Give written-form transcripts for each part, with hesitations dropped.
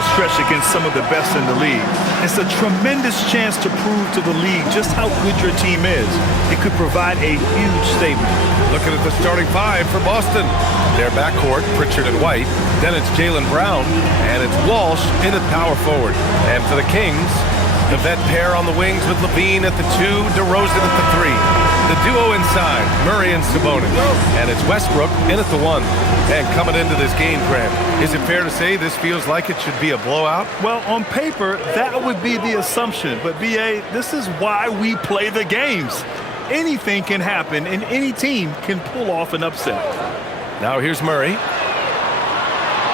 well stretched against some of the best in the league. It's a tremendous chance to prove to the league just how good your team is. It could provide a huge statement. Looking at the starting five for Boston. Their backcourt, Pritchard and White. Then it's Jaylen Brown, and it's Walsh in at power forward. And for the Kings, the vet pair on the wings with Levine at the 2, DeRozan at the 3. The duo inside, Murray and Sabonis. And it's Westbrook in at the 1. And coming into this game, Graham, is it fair to say this feels like it should be a blowout? Well, on paper, that would be the assumption. But, B.A., this is why we play the games. Anything can happen, and any team can pull off an upset. Now here's Murray.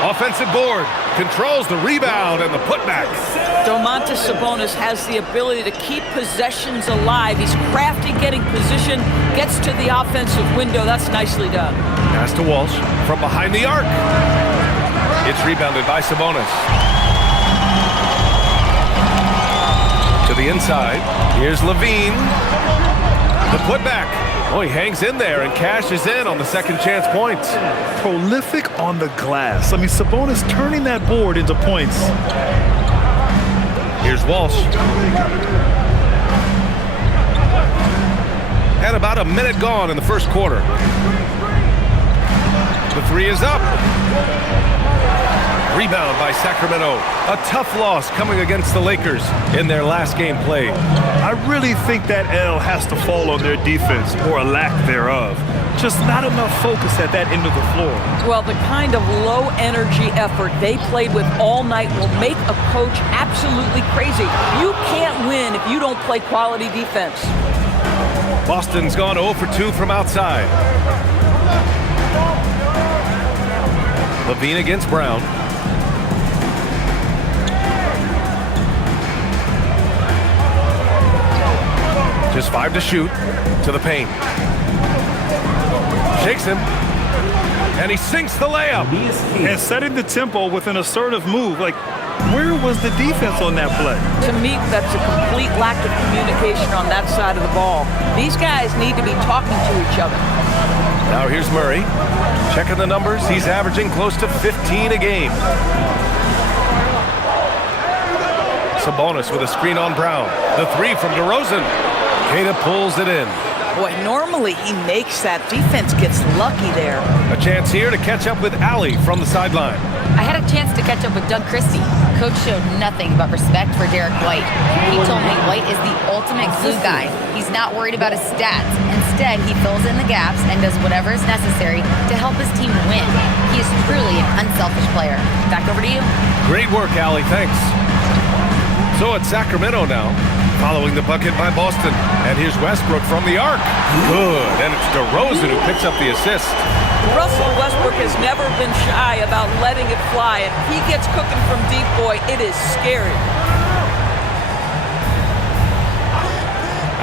Offensive board. Controls the rebound and the putback. Domantas Sabonis has the ability to keep possessions alive. He's crafty getting position, gets to the offensive window. That's nicely done. Pass to Walsh from behind the arc. It's rebounded by Sabonis. To the inside. Here's Levine. The putback. Oh, he hangs in there and cashes in on the second chance points. Prolific on the glass. I mean, Sabonis turning that board into points. Here's Walsh. And about a minute gone in the first quarter. The 3 is up. Rebound by Sacramento. A tough loss coming against the Lakers in their last game played. I really think that L has to fall on their defense, or a lack thereof. Just not enough focus at that end of the floor. Well, the kind of low-energy effort they played with all night will make a coach absolutely crazy. You can't win if you don't play quality defense. Boston's gone 0 for 2 from outside. Levine against Brown. Just 5 to shoot. To the paint. Shakes him. And he sinks the layup. And setting the tempo with an assertive move. Like, where was the defense on that play? To me, that's a complete lack of communication on that side of the ball. These guys need to be talking to each other. Now here's Murray. Checking the numbers. He's averaging close to 15 a game. Sabonis with a screen on Brown. The 3 from DeRozan. Kata pulls it in. Boy, normally he makes that. Defense gets lucky there. A chance here to catch up with Allie from the sideline. I had a chance to catch up with Doug Christie. Coach showed nothing but respect for Derek White. He told me White is the ultimate glue guy. He's not worried about his stats. Instead, he fills in the gaps and does whatever is necessary to help his team win. He is truly an unselfish player. Back over to you. Great work, Allie. Thanks. So it's Sacramento now, following the bucket by Boston. And here's Westbrook from the arc. Good. And it's DeRozan who picks up the assist. Russell Westbrook has never been shy about letting it fly. And if he gets cooking from deep, boy, it is scary.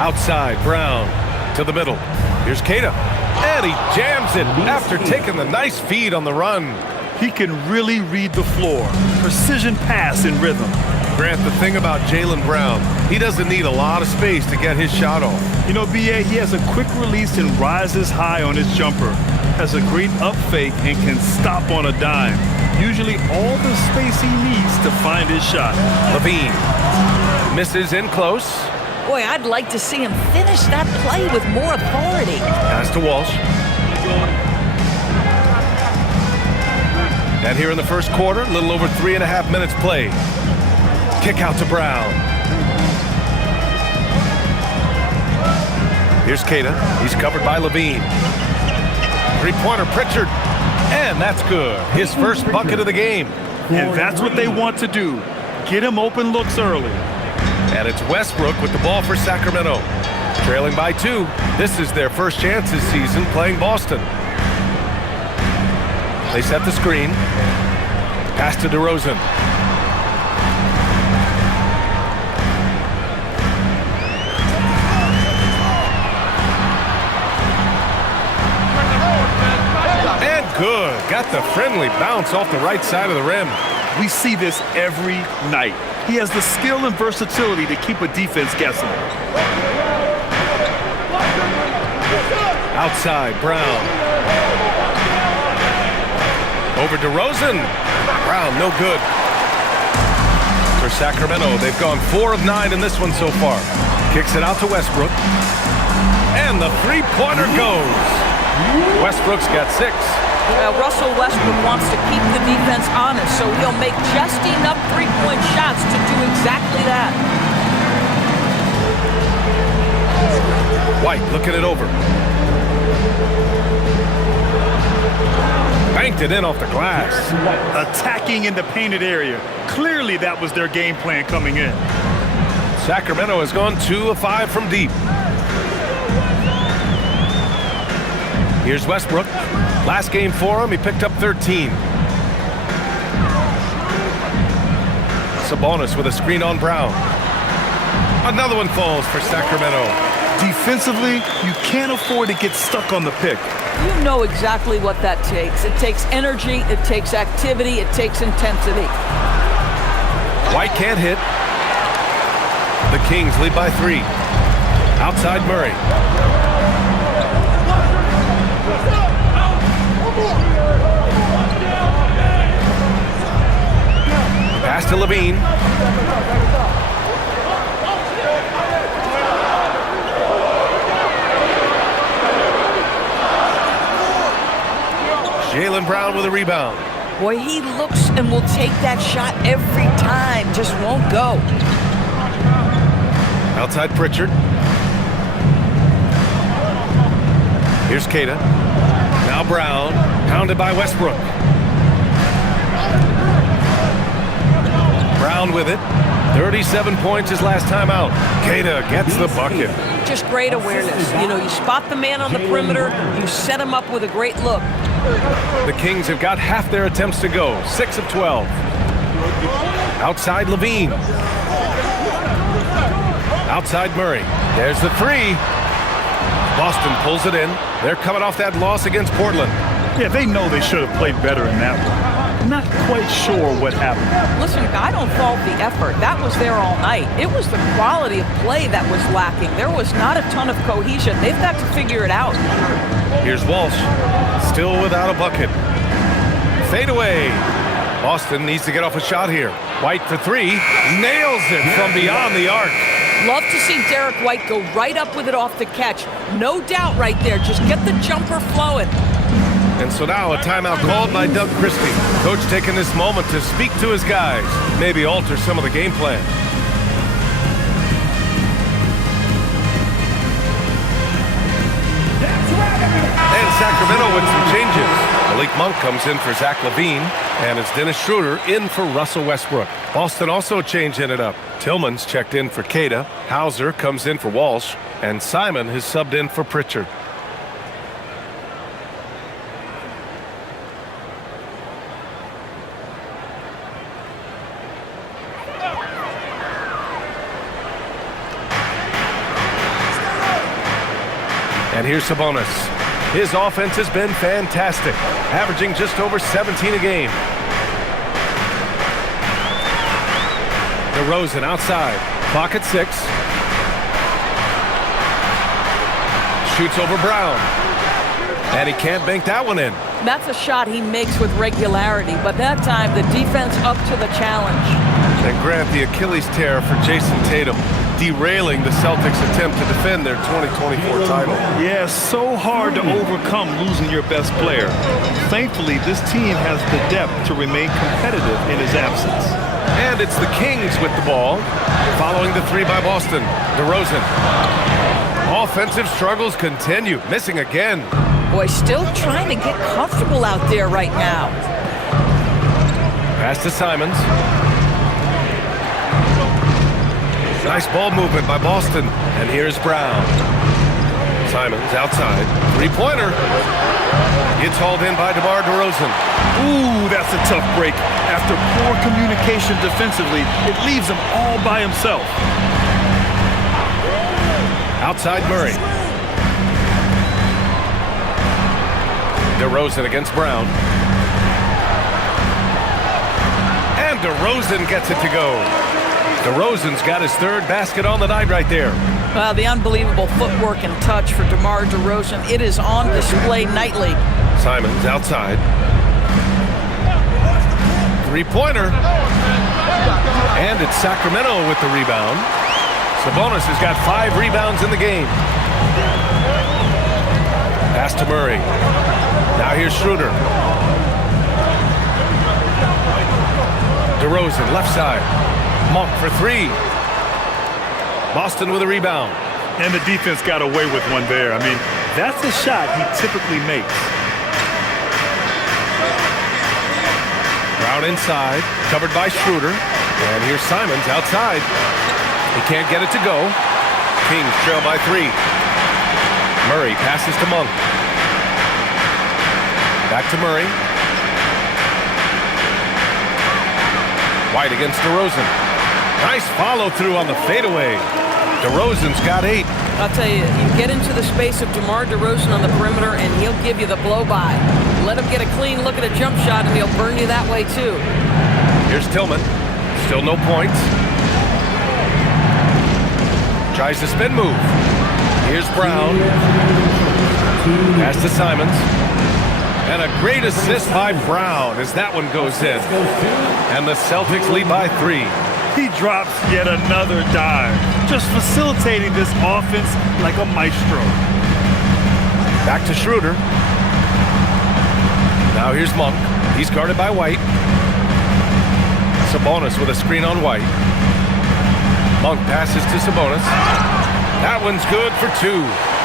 Outside, Brown to the middle. Here's Kata. And he jams it after taking the nice feed on the run. He can really read the floor. Precision pass in rhythm. Grant, the thing about Jaylen Brown, he doesn't need a lot of space to get his shot off. You know, B.A., he has a quick release and rises high on his jumper. Has a great up fake and can stop on a dime. Usually all the space he needs to find his shot. Levine misses in close. Boy, I'd like to see him finish that play with more authority. Pass to Walsh. And here in the first quarter, a little over 3.5 minutes played. Kick out to Brown. Here's Kata. He's covered by Levine. Three-pointer Pritchard. And that's good. His first bucket of the game. And that's what they want to do. Get him open looks early. And it's Westbrook with the ball for Sacramento. Trailing by 2. This is their first chance this season playing Boston. They set the screen. Pass to DeRozan. Good. Got the friendly bounce off the right side of the rim. We see this every night. He has the skill and versatility to keep a defense guessing. Outside, Brown. Over DeRozan. Brown, no good. for Sacramento. They've gone 4 of 9 in this one so far. Kicks it out to Westbrook. And the three-pointer goes. Westbrook's got 6. Russell Westbrook wants to keep the defense honest, so he'll make just enough three-point shots to do exactly that. White looking it over. Banked it in off the glass. Attacking in the painted area. Clearly that was their game plan coming in. Sacramento has gone 2 of 5 from deep. Here's Westbrook. Last game for him, he picked up 13. Sabonis with a screen on Brown. Another one falls for Sacramento. Defensively, you can't afford to get stuck on the pick. You know exactly what that takes. It takes energy, it takes activity, it takes intensity. White can't hit. The Kings lead by 3. Outside Murray. Pass to Levine. Jaylen Brown with a rebound. Boy, he looks and will take that shot every time. Just won't go. Outside Pritchard. Here's Kata. Now Brown. Pounded by Westbrook. Brown with it. 37 points his last time out. Kata gets the bucket. Just great awareness. You know, you spot the man on the perimeter, you set him up with a great look. The Kings have got half their attempts to go. 6 of 12. Outside Levine. Outside Murray. There's the 3. Boston pulls it in. They're coming off that loss against Portland. Yeah, they know they should have played better in that one. Not quite sure what happened. Listen, I don't fault the effort. That was there all night. It was the quality of play that was lacking. There was not a ton of cohesion. They've got to figure it out. Here's Walsh. Still without a bucket. Fade away. Boston needs to get off a shot here. White for 3. Nails it from beyond the arc. Love to see Derek White go right up with it off the catch. No doubt right there. Just get the jumper flowing. And so now a timeout called by Doug Christie. Coach taking this moment to speak to his guys. Maybe alter some of the game plan. And Sacramento with some changes. Malik Monk comes in for Zach LaVine. And it's Dennis Schroeder in for Russell Westbrook. Boston also changing it up. Tillman's checked in for Kata. Hauser comes in for Walsh. And Simon has subbed in for Pritchard. And here's Sabonis. His offense has been fantastic, averaging just over 17 a game. DeRozan outside, clock at 6. Shoots over Brown. And he can't bank that one in. That's a shot he makes with regularity, but that time the defense up to the challenge. And grab the Achilles tear for Jason Tatum, derailing the Celtics' attempt to defend their 2024 title. Yeah, so hard to overcome losing your best player. Thankfully, this team has the depth to remain competitive in his absence. And it's the Kings with the ball, following the 3 by Boston. DeRozan. Offensive struggles continue, missing again. Boy, still trying to get comfortable out there right now. Pass to Simons. Nice ball movement by Boston. And here's Brown. Simons outside. Three-pointer. Gets hauled in by DeMar DeRozan. Ooh, that's a tough break. After poor communication defensively, it leaves him all by himself. Outside Murray. DeRozan against Brown. And DeRozan gets it to go. DeRozan's got his 3rd basket on the night right there. Well, the unbelievable footwork and touch for DeMar DeRozan. It is on display nightly. Simons outside. Three-pointer. And it's Sacramento with the rebound. Sabonis has got 5 rebounds in the game. Pass to Murray. Now here's Schroeder. DeRozan, left side. Monk for 3. Boston with a rebound. And the defense got away with one there. I mean, that's a shot he typically makes. Brown inside, covered by Schroeder. And here's Simons outside. He can't get it to go. Kings trail by 3. Murray passes to Monk. Back to Murray. White against DeRozan. Nice follow through on the fadeaway. DeRozan's got 8. I'll tell you, you get into the space of DeMar DeRozan on the perimeter, and he'll give you the blow-by. Let him get a clean look at a jump shot, and he'll burn you that way, too. Here's Tillman. Still no points. Tries the spin move. Here's Brown. Pass to Simons. And a great assist by Brown as that one goes in. And the Celtics lead by 3. He drops yet another dive, just facilitating this offense like a maestro. Back to Schroeder. Now here's Monk. He's guarded by White. Sabonis with a screen on White. Monk passes to Sabonis. That one's good for 2.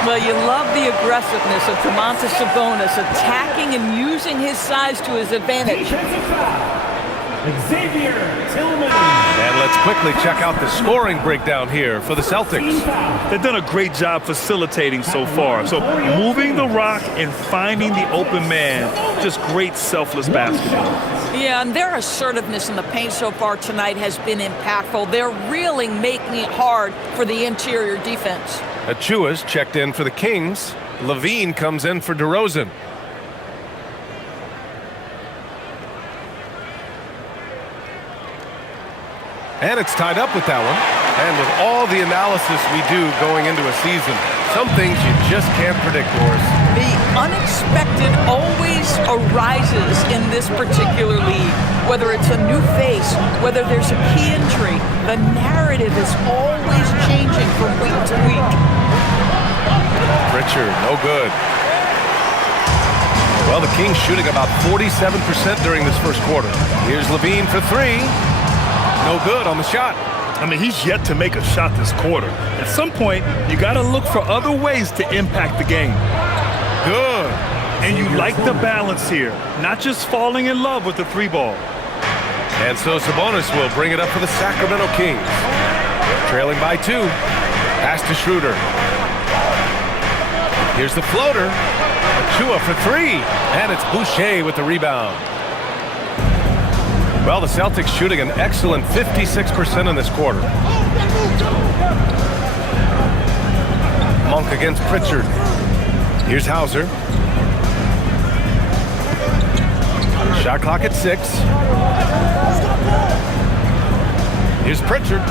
Well, you love the aggressiveness of Domantas Sabonis, attacking and using his size to his advantage. Xavier Tillman. And let's quickly check out the scoring breakdown here for the Celtics. They've done a great job facilitating so far. So moving the rock and finding the open man, just great selfless basketball. Yeah, and their assertiveness in the paint so far tonight has been impactful. They're really making it hard for the interior defense. Achua's checked in for the Kings. Levine comes in for DeRozan. And it's tied up with that one. And with all the analysis we do going into a season, some things you just can't predict, Boris. The unexpected always arises in this particular league. Whether it's a new face, whether there's a key injury, the narrative is always changing from week to week. Pritchard, no good. Well, the Kings shooting about 47% during this first quarter. Here's Levine for 3. No good on the shot. I mean, he's yet to make a shot this quarter. At some point, you got to look for other ways to impact the game. Good. And you like the balance here, not just falling in love with the 3-ball. And so Sabonis will bring it up for the Sacramento Kings. Trailing by 2. Pass to Schroeder. Here's the floater. Achua for 3. And it's Boucher with the rebound. Well, the Celtics shooting an excellent 56% in this quarter. Monk against Pritchard. Here's Hauser. Shot clock at 6. Here's Pritchard.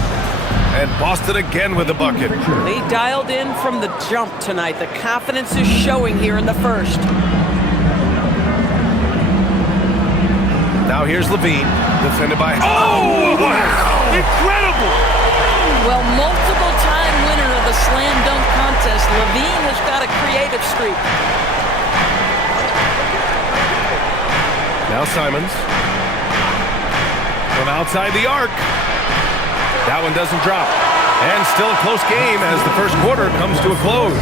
And Boston again with the bucket. They dialed in from the jump tonight. The confidence is showing here in the first. Now here's Levine, defended by... Oh, wow! Incredible! Well, multiple-time winner of the slam dunk contest, Levine has got a creative streak. Now Simons. From outside the arc. That one doesn't drop. And still a close game as the first quarter comes to a close.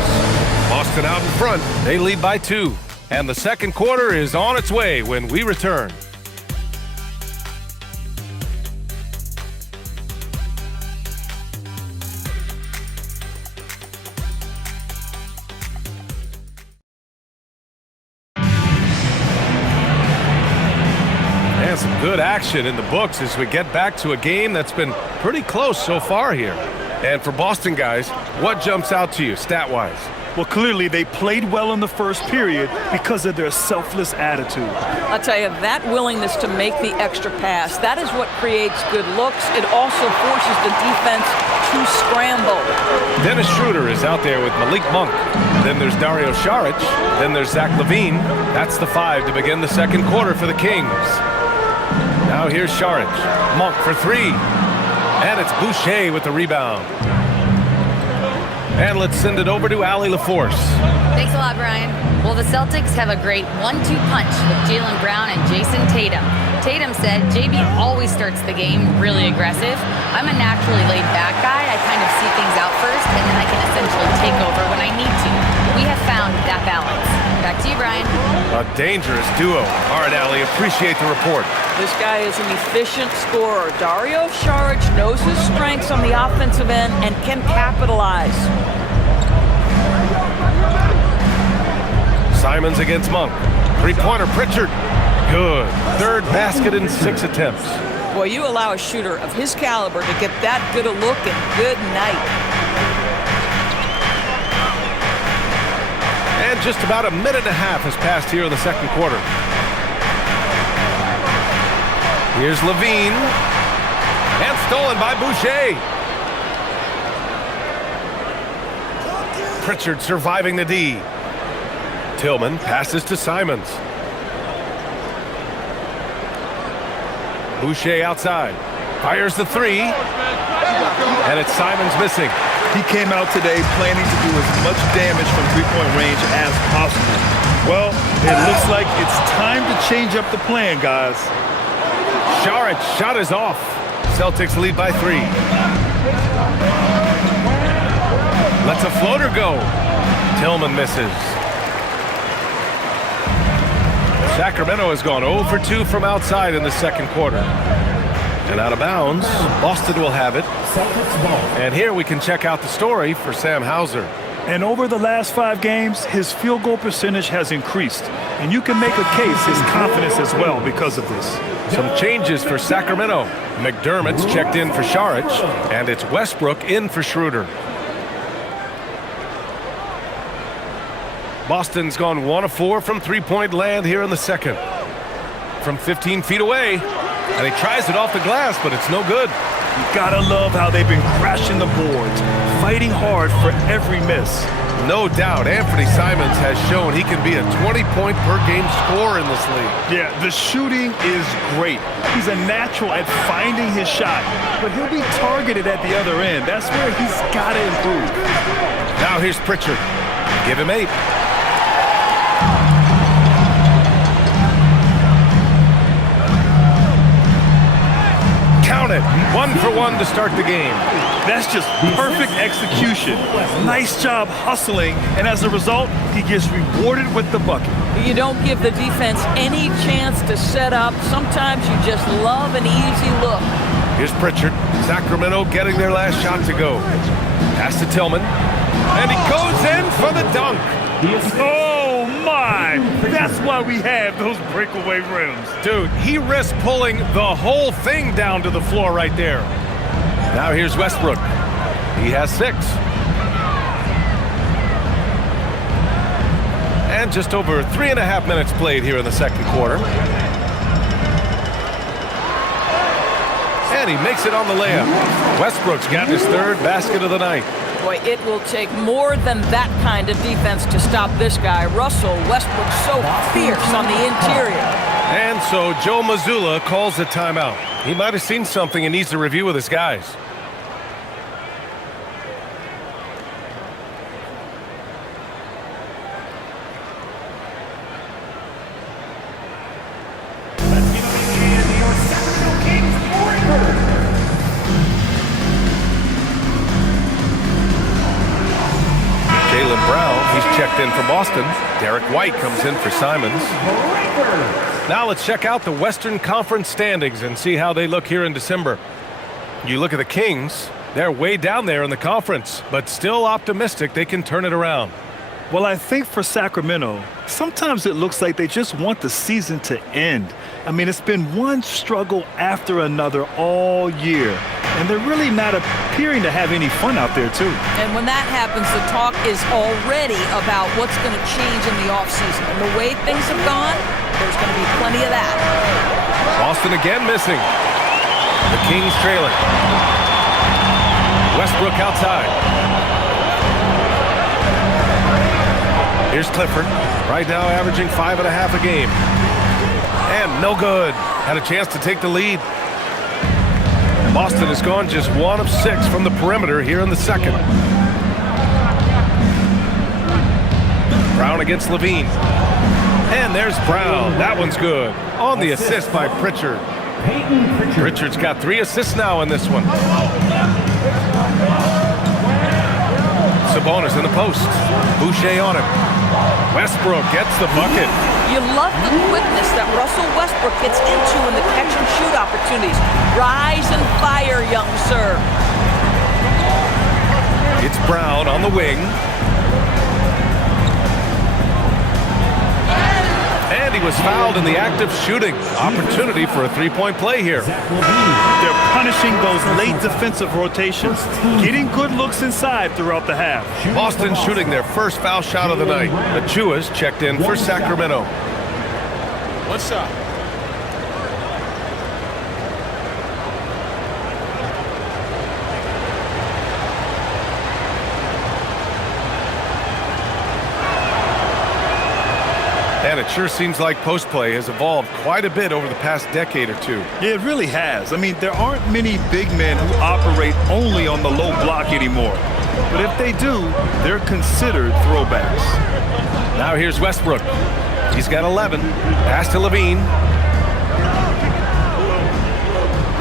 Boston out in front. They lead by 2. And the second quarter is on its way when we return. Some good action in the books as we get back to a game that's been pretty close so far here. And for Boston guys, what jumps out to you stat-wise? Well, clearly they played well in the first period because of their selfless attitude. I'll tell you, that willingness to make the extra pass, that is what creates good looks. It also forces the defense to scramble. Dennis Schroeder is out there with Malik Monk. Then there's Dario Saric. Then there's Zach LaVine. That's the 5 to begin the second quarter for the Kings. Now here's Saric. Monk for three. And it's Boucher with the rebound. And let's send it over to Allie LaForce. Thanks a lot, Brian. Well, the Celtics have a great 1-2 punch with Jaylen Brown and Jason Tatum. Tatum said, JB always starts the game really aggressive. I'm a naturally laid-back guy. I kind of see things out first, and then I can essentially take over when I need to. We have found that balance. Back to you, Brian. A dangerous duo. All right, Allie, appreciate the report. This guy is an efficient scorer. Dario Saric knows his strengths on the offensive end and can capitalize. Simons against Monk. Three-pointer, Pritchard. Good. Third basket in 6 attempts. Boy, you allow a shooter of his caliber to get that good a look, and good night. And just about a minute and a half has passed here in the second quarter. Here's Levine. And stolen by Boucher. Pritchard surviving the D. Tillman passes to Simons. Boucher outside. Fires the three. And it's Simons missing. He came out today planning to do as much damage from three-point range as possible. Well, it looks like it's time to change up the plan, guys. Saric shot is off. Celtics lead by 3. Lets a floater go. Tillman misses. Sacramento has gone 0 for 2 from outside in the second quarter. And out of bounds, Boston will have it. And here we can check out the story for Sam Hauser. And over the last 5 games, his field goal percentage has increased. And you can make a case his confidence as well because of this. Some changes for Sacramento. McDermott's checked in for Saric, and it's Westbrook in for Schroeder. Boston's gone 1 of 4 from three-point land here in the second. From 15 feet away, and he tries it off the glass, but it's no good. You gotta love how they've been crashing the boards, fighting hard for every miss. No doubt, Anthony Simons has shown he can be a 20-point-per-game scorer in this league. Yeah, the shooting is great. He's a natural at finding his shot, but he'll be targeted at the other end. That's where he's gotta improve. Now here's Pritchard. Give him 8. Count it. 1 for 1 to start the game. That's just perfect execution. Nice job hustling, and as a result, he gets rewarded with the bucket. You don't give the defense any chance to set up. Sometimes you just love an easy look. Here's Pritchard. Sacramento getting their last shot to go. Pass to Tillman. And he goes in for the dunk. Oh, my! That's why we have those breakaway rims. Dude, he risked pulling the whole thing down to the floor right there. Now here's Westbrook. He has 6. And just over 3.5 minutes played here in the second quarter. And he makes it on the layup. Westbrook's got his 3rd basket of the night. Boy, it will take more than that kind of defense to stop this guy. Russell Westbrook so fierce on the interior. And so Joe Mazzulla calls a timeout. He might have seen something and needs to review with his guys. Jaylen Brown, he's checked in for Boston. Derek White comes in for Simons. Now let's check out the Western Conference standings and see how they look here in December. You look at the Kings, they're way down there in the conference, but still optimistic they can turn it around. Well, I think for Sacramento, sometimes it looks like they just want the season to end. I mean, it's been one struggle after another all year, and they're really not appearing to have any fun out there, too. And when that happens, the talk is already about what's going to change in the offseason. And the way things have gone, there's going to be plenty of that. Boston again missing. The Kings trailing. Westbrook outside. Here's Clifford, right now averaging 5.5 a game. And no good. had a chance to take the lead. Boston has gone just 1 of 6 from the perimeter here in the second. Brown against Levine. And there's Brown. That one's good. On the assist by Pritchard. Pritchard's got 3 assists now in this one. Sabonis in the post. Boucher on it. Westbrook gets the bucket. You love the quickness that Russell Westbrook gets into in the catch-and-shoot opportunities. Rise and fire, young sir. It's Brown on the wing. And he was fouled in the act of shooting. Opportunity for a three-point play here. They're punishing those late defensive rotations, getting good looks inside throughout the half. Boston shooting their first foul shot of the night. Achua's checked in for Sacramento. What's up? And it sure seems like post play has evolved quite a bit over the past decade or two. Yeah, it really has. I mean, there aren't many big men who operate only on the low block anymore. But if they do, they're considered throwbacks. Now here's Westbrook. He's got 11. Pass to Levine.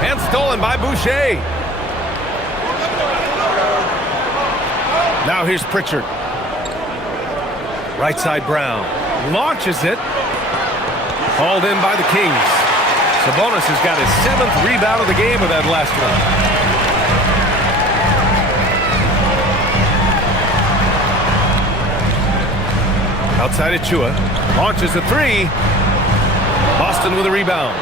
And stolen by Boucher. Now here's Pritchard. Right side Brown. Launches it. Hauled in by the Kings. Sabonis has got his 7th rebound of the game with that last one. Outside Achua. Launches a 3. Boston with a rebound.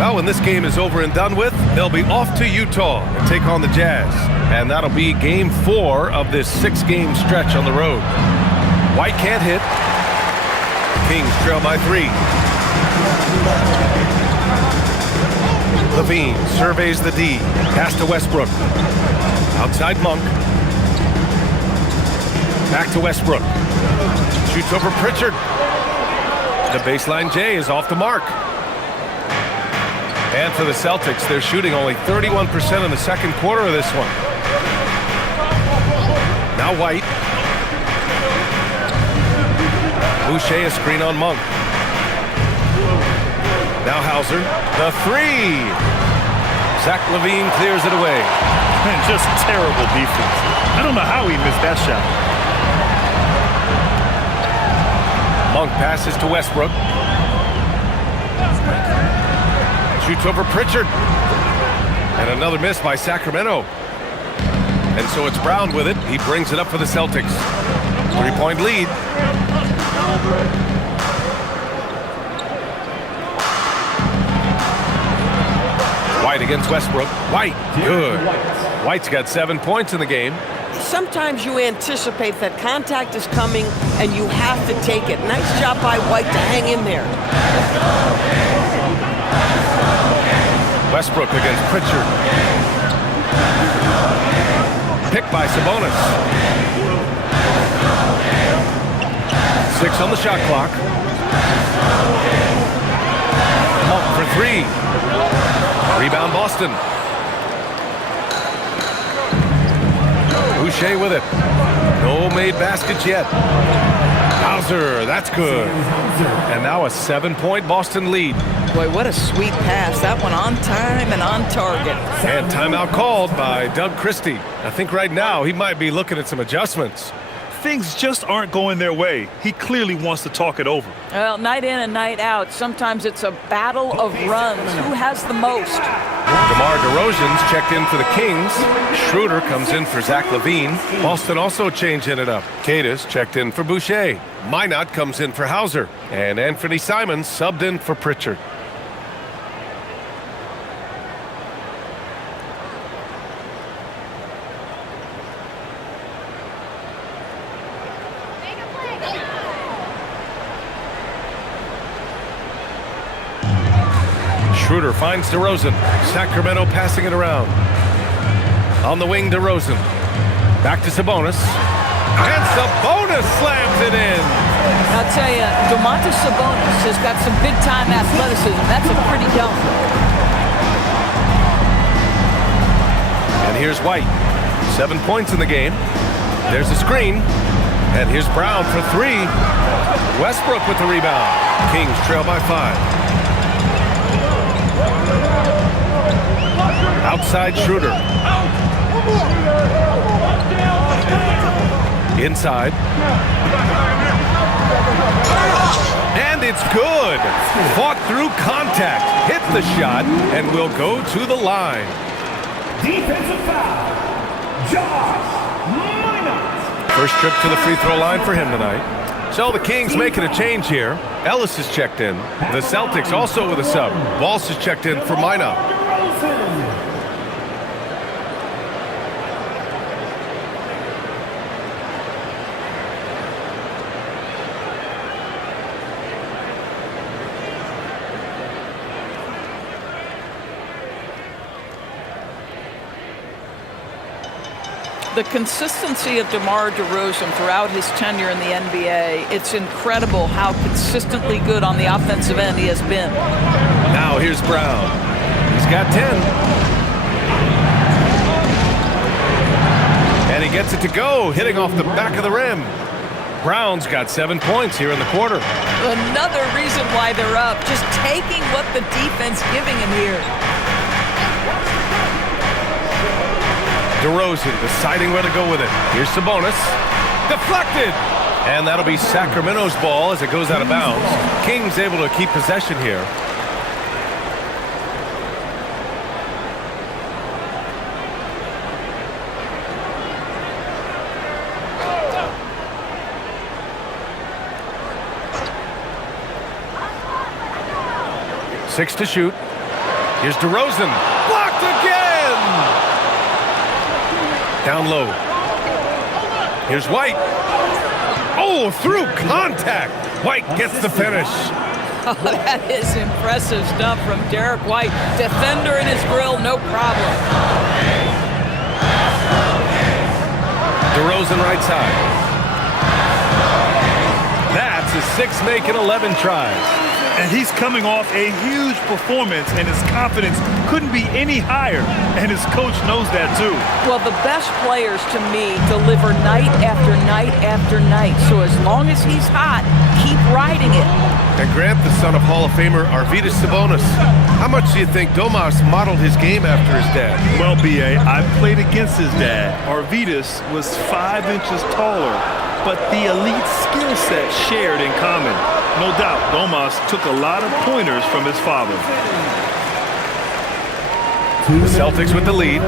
Well, when this game is over and done with, they'll be off to Utah and take on the Jazz. And that'll be game 4 of this 6-game stretch on the road. White can't hit. Kings trail by 3. Levine surveys the D. Pass to Westbrook. Outside Monk. Back to Westbrook. Shoots over Pritchard. The baseline J is off the mark. And for the Celtics, they're shooting only 31% in the second quarter of this one. Now White. Boucher a screen on Monk. Now Hauser. The 3. Zach LaVine clears it away. Man, just terrible defense. I don't know how he missed that shot. Monk passes to Westbrook. Shoots over Pritchard. And another miss by Sacramento. And so it's Brown with it. He brings it up for the Celtics. 3-point lead. White against Westbrook. White, good. White's got 7 points in the game. Sometimes you anticipate that contact is coming and you have to take it. Nice job by White to hang in there. Westbrook against Pritchard. Picked by Sabonis. 6 on the shot clock. Monk for 3. Rebound Boston. Boucher with it. No made baskets yet. Hauser, that's good. And now a 7-point Boston lead. Boy, what a sweet pass. That one on time and on target. And timeout called by Doug Christie. I think right now he might be looking at some adjustments. Things just aren't going their way. He clearly wants to talk it over. Well, night in and night out, sometimes it's a battle of runs. Who has the most? DeMar DeRozan's checked in for the Kings. Schroeder comes in for Zach LaVine. Boston also changing it up. Cadis checked in for Boucher. Minot comes in for Hauser. And Anthony Simons subbed in for Pritchard. Schroeder finds DeRozan. Sacramento passing it around. On the wing, DeRozan. Back to Sabonis. And Sabonis slams it in. I'll tell you, Domantas Sabonis has got some big-time athleticism. That's a pretty dunk. And here's White. 7 points in the game. There's a screen. And here's Brown for 3. Westbrook with the rebound. Kings trail by 5. Outside Schroeder. Inside. And it's good. Fought through contact. Hit the shot and will go to the line. Defensive foul. Josh Minott. First trip to the free throw line for him tonight. So the Kings making a change here. Ellis is checked in. The Celtics also with a sub. Walsh is checked in for Minott. The consistency of DeMar DeRozan throughout his tenure in the NBA, it's incredible how consistently good on the offensive end he has been. Now here's Brown. He's got 10. And he gets it to go, hitting off the back of the rim. Brown's got 7 points here in the quarter. Another reason why they're up, just taking what the defense giving him here. DeRozan deciding where to go with it. Here's Sabonis. Deflected! And that'll be Sacramento's ball as it goes out of bounds. Kings able to keep possession here. Six to shoot. Here's DeRozan. Blocked again! Down low. Here's White. Oh, through contact. White gets the finish. Oh, that is impressive stuff from Derek White. Defender in his grill, no problem. DeRozan right side. That's a 6 making 11 tries. And he's coming off a huge performance, and his confidence couldn't be any higher. And his coach knows that, too. Well, the best players, to me, deliver night after night after night. So as long as he's hot, keep riding it. And Grant, the son of Hall of Famer Arvydas Sabonis. How much do you think Domas modeled his game after his dad? Well, B.A., I played against his dad. Arvydas was 5 inches taller, but the elite skill set shared in common. No doubt, Domas took a lot of pointers from his father. The Celtics with the lead.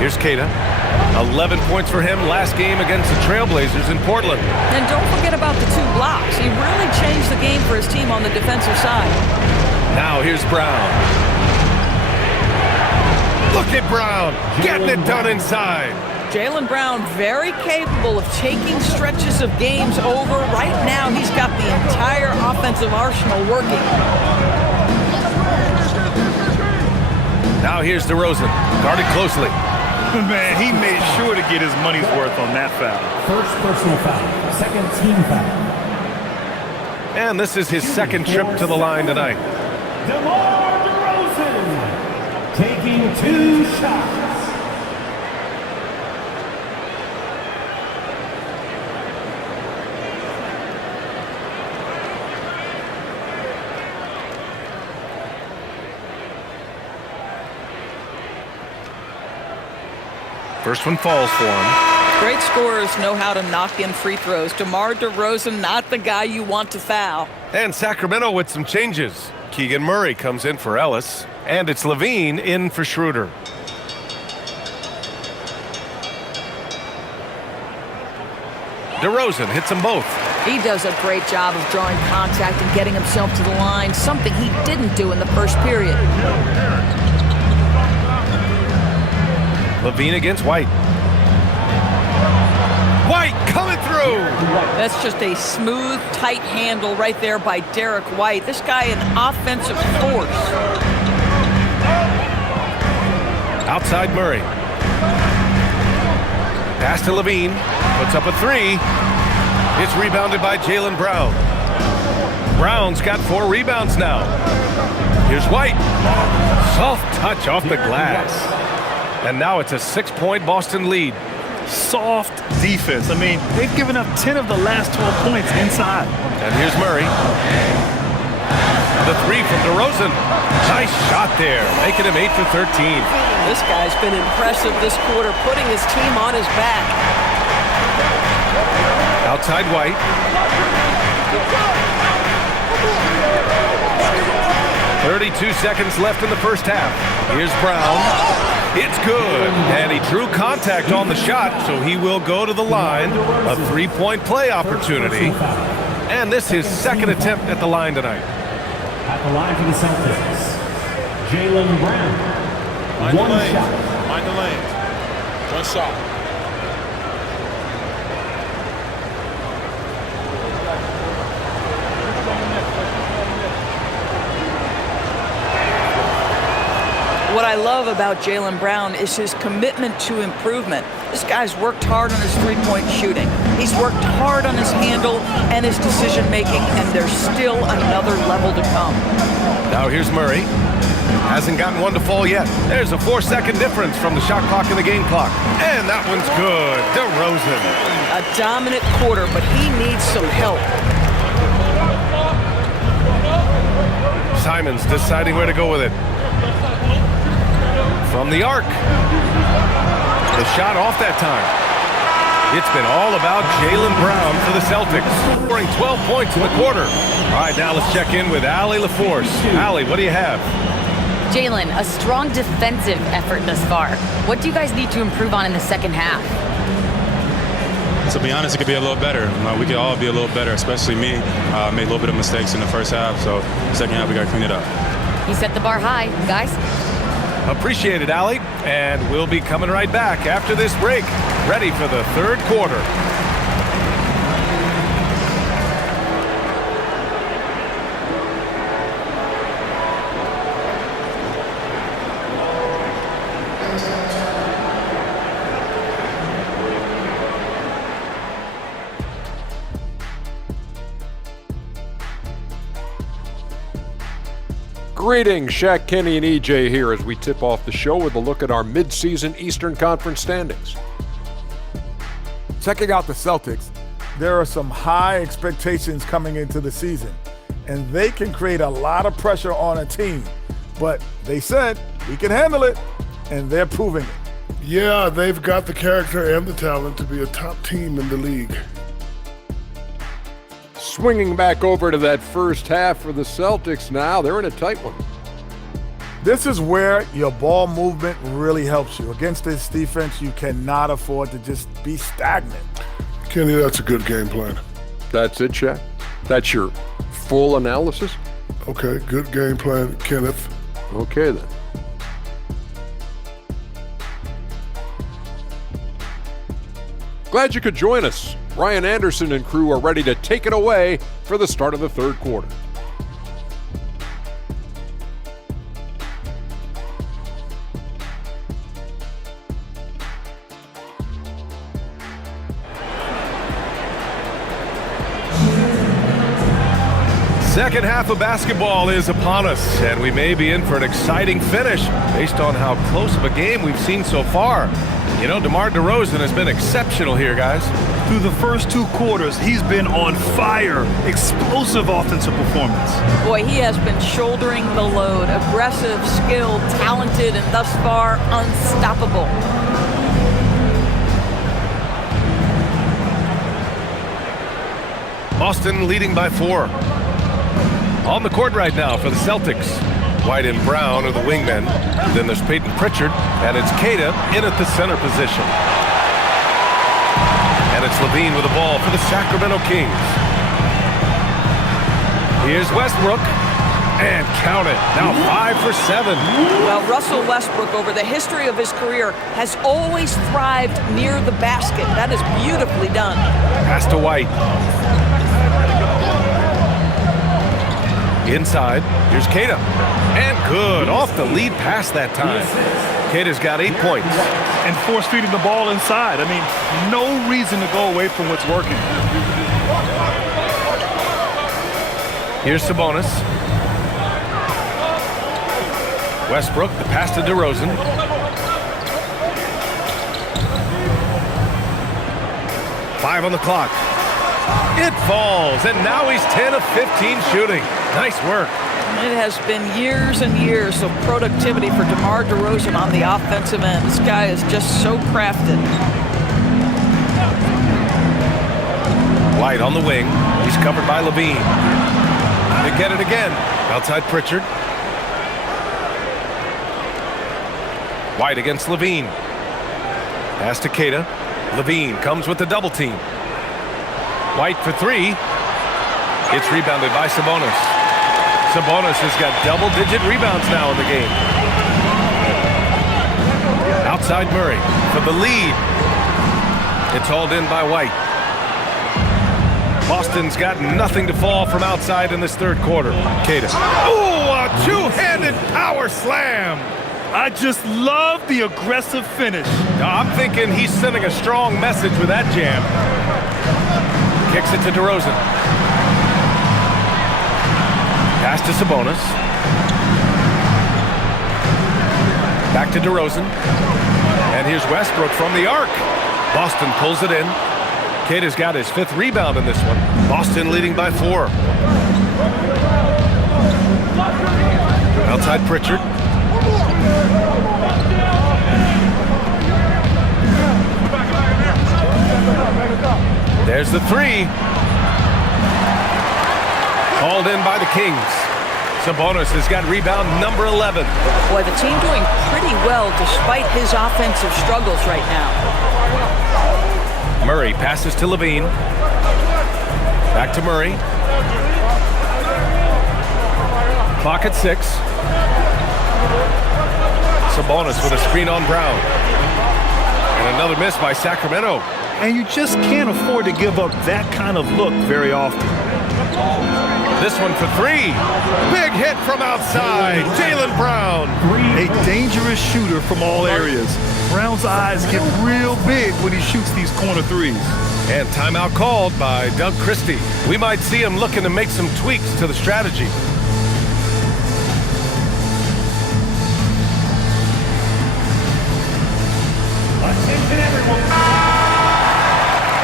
Here's Kata. 11 points for him last game against the Trailblazers in Portland. And don't forget about the 2 blocks. He really changed the game for his team on the defensive side. Now here's Brown. Look at Brown getting it done inside. Jaylen Brown very capable of taking stretches of games over. Right now, he's got the entire offensive arsenal working. Now here's DeRozan, guarded closely. Man, he made sure to get his money's worth on that foul. First personal foul. Second team foul. And this is his second trip to the line tonight. DeMar DeRozan taking 2 shots. First one falls for him. Great scorers know how to knock in free throws. DeMar DeRozan, not the guy you want to foul. And Sacramento with some changes. Keegan Murray comes in for Ellis. And it's Levine in for Schroeder. DeRozan hits them both. He does a great job of drawing contact and getting himself to the line, something he didn't do in the first period. Levine against White. White coming through. That's just a smooth, tight handle right there by Derek White. This guy an offensive force. Outside Murray. Pass to Levine. Puts up a three. It's rebounded by Jaylen Brown. Brown's got 4 rebounds now. Here's White. Soft touch off the glass. And now it's a 6-point Boston lead. Soft defense. I mean, they've given up 10 of the last 12 points inside. And here's Murray. The three from DeRozan. Nice shot there, making him 8 for 13. This guy's been impressive this quarter, putting his team on his back. Outside White. 32 seconds left in the first half. Here's Brown. It's good. And he drew contact on the shot, so he will go to the line. A 3-point play opportunity. And this is his second attempt at the line tonight. At the line for the Celtics, Jaylen Brown. Mind the One lanes. shot. Mind the lanes. One shot. What I love about Jaylen Brown is his commitment to improvement. This guy's worked hard on his three-point shooting. He's worked hard on his handle and his decision-making, and there's still another level to come. Now here's Murray. Hasn't gotten one to fall yet. There's a 4-second difference from the shot clock and the game clock. And that one's good. DeRozan. A dominant quarter, but he needs some help. Simons deciding where to go with it. From the arc. The shot off that time. It's been all about Jaylen Brown for the Celtics, scoring 12 points in the quarter. All right, now let's check in with Allie LaForce. Allie, what do you have? Jaylen, a strong defensive effort thus far. What do you guys need to improve on in the second half? To be honest, it could be a little better. We could all be a little better, especially me. Made a little bit of mistakes in the first half, so second half we got to clean it up. You set the bar high, guys. Appreciate it, Allie. And we'll be coming right back after this break, ready for the third quarter. Greetings, Shaq, Kenny, and EJ here as we tip off the show with a look at our mid-season Eastern Conference standings. Checking out the Celtics, there are some high expectations coming into the season, and they can create a lot of pressure on a team. But they said, we can handle it, and they're proving it. Yeah, they've got the character and the talent to be a top team in the league. Swinging back over to that first half for the Celtics now, they're in a tight one. This is where your ball movement really helps you. Against this defense, you cannot afford to just be stagnant. Kenny, that's a good game plan. That's it, Shaq? That's your full analysis? Okay, good game plan, Kenneth. Okay, then. Glad you could join us. Ryan Anderson and crew are ready to take it away for the start of the third quarter. Second half of basketball is upon us, and we may be in for an exciting finish based on how close of a game we've seen so far. You know, DeMar DeRozan has been exceptional here, guys. Through the first 2 quarters, he's been on fire. Explosive offensive performance. Boy, he has been shouldering the load. Aggressive, skilled, talented, and thus far unstoppable. Boston leading by 4. On the court right now for the Celtics. White and Brown are the wingmen. Then there's Peyton Pritchard, and it's Kata in at the center position. And it's Levine with the ball for the Sacramento Kings. Here's Westbrook, and count it. Now 5 for 7. Well, Russell Westbrook, over the history of his career, has always thrived near the basket. That is beautifully done. Pass to White. Inside, here's Kata. And good, off the lead pass that time. Kata's got 8 points. And force feeding the ball inside. I mean, no reason to go away from what's working. Here's Sabonis. Westbrook, the pass to DeRozan. Five on the clock. It falls, and now he's 10 of 15 shooting. Nice work. It has been years and years of productivity for DeMar DeRozan on the offensive end. This guy is just so crafted. White on the wing. He's covered by Levine. They get it again. Outside Pritchard. White against Levine. Pass to Kata. Levine comes with the double team. White for three. It's rebounded by Sabonis. Sabonis has got double-digit rebounds now in the game. Outside Murray for the lead. It's hauled in by White. Boston's got nothing to fall from outside in this third quarter. Kata. Oh, a two-handed power slam. I just love the aggressive finish. I'm thinking he's sending a strong message with that jam. Kicks it to DeRozan. Pass to Sabonis. Back to DeRozan. And here's Westbrook from the arc. Boston pulls it in. Kata's got his 5th rebound in this one. Boston leading by 4. Outside Pritchard. There's the three. Called in by the Kings. Sabonis has got rebound number 11. Boy, the team doing pretty well despite his offensive struggles right now. Murray passes to Levine. Back to Murray. Clock at 6. Sabonis with a screen on Brown. And another miss by Sacramento. And you just can't afford to give up that kind of look very often. This one for three. Big hit from outside. Jaylen Brown. A dangerous shooter from all areas. Brown's eyes get real big when he shoots these corner threes. And timeout called by Doug Christie. We might see him looking to make some tweaks to the strategy.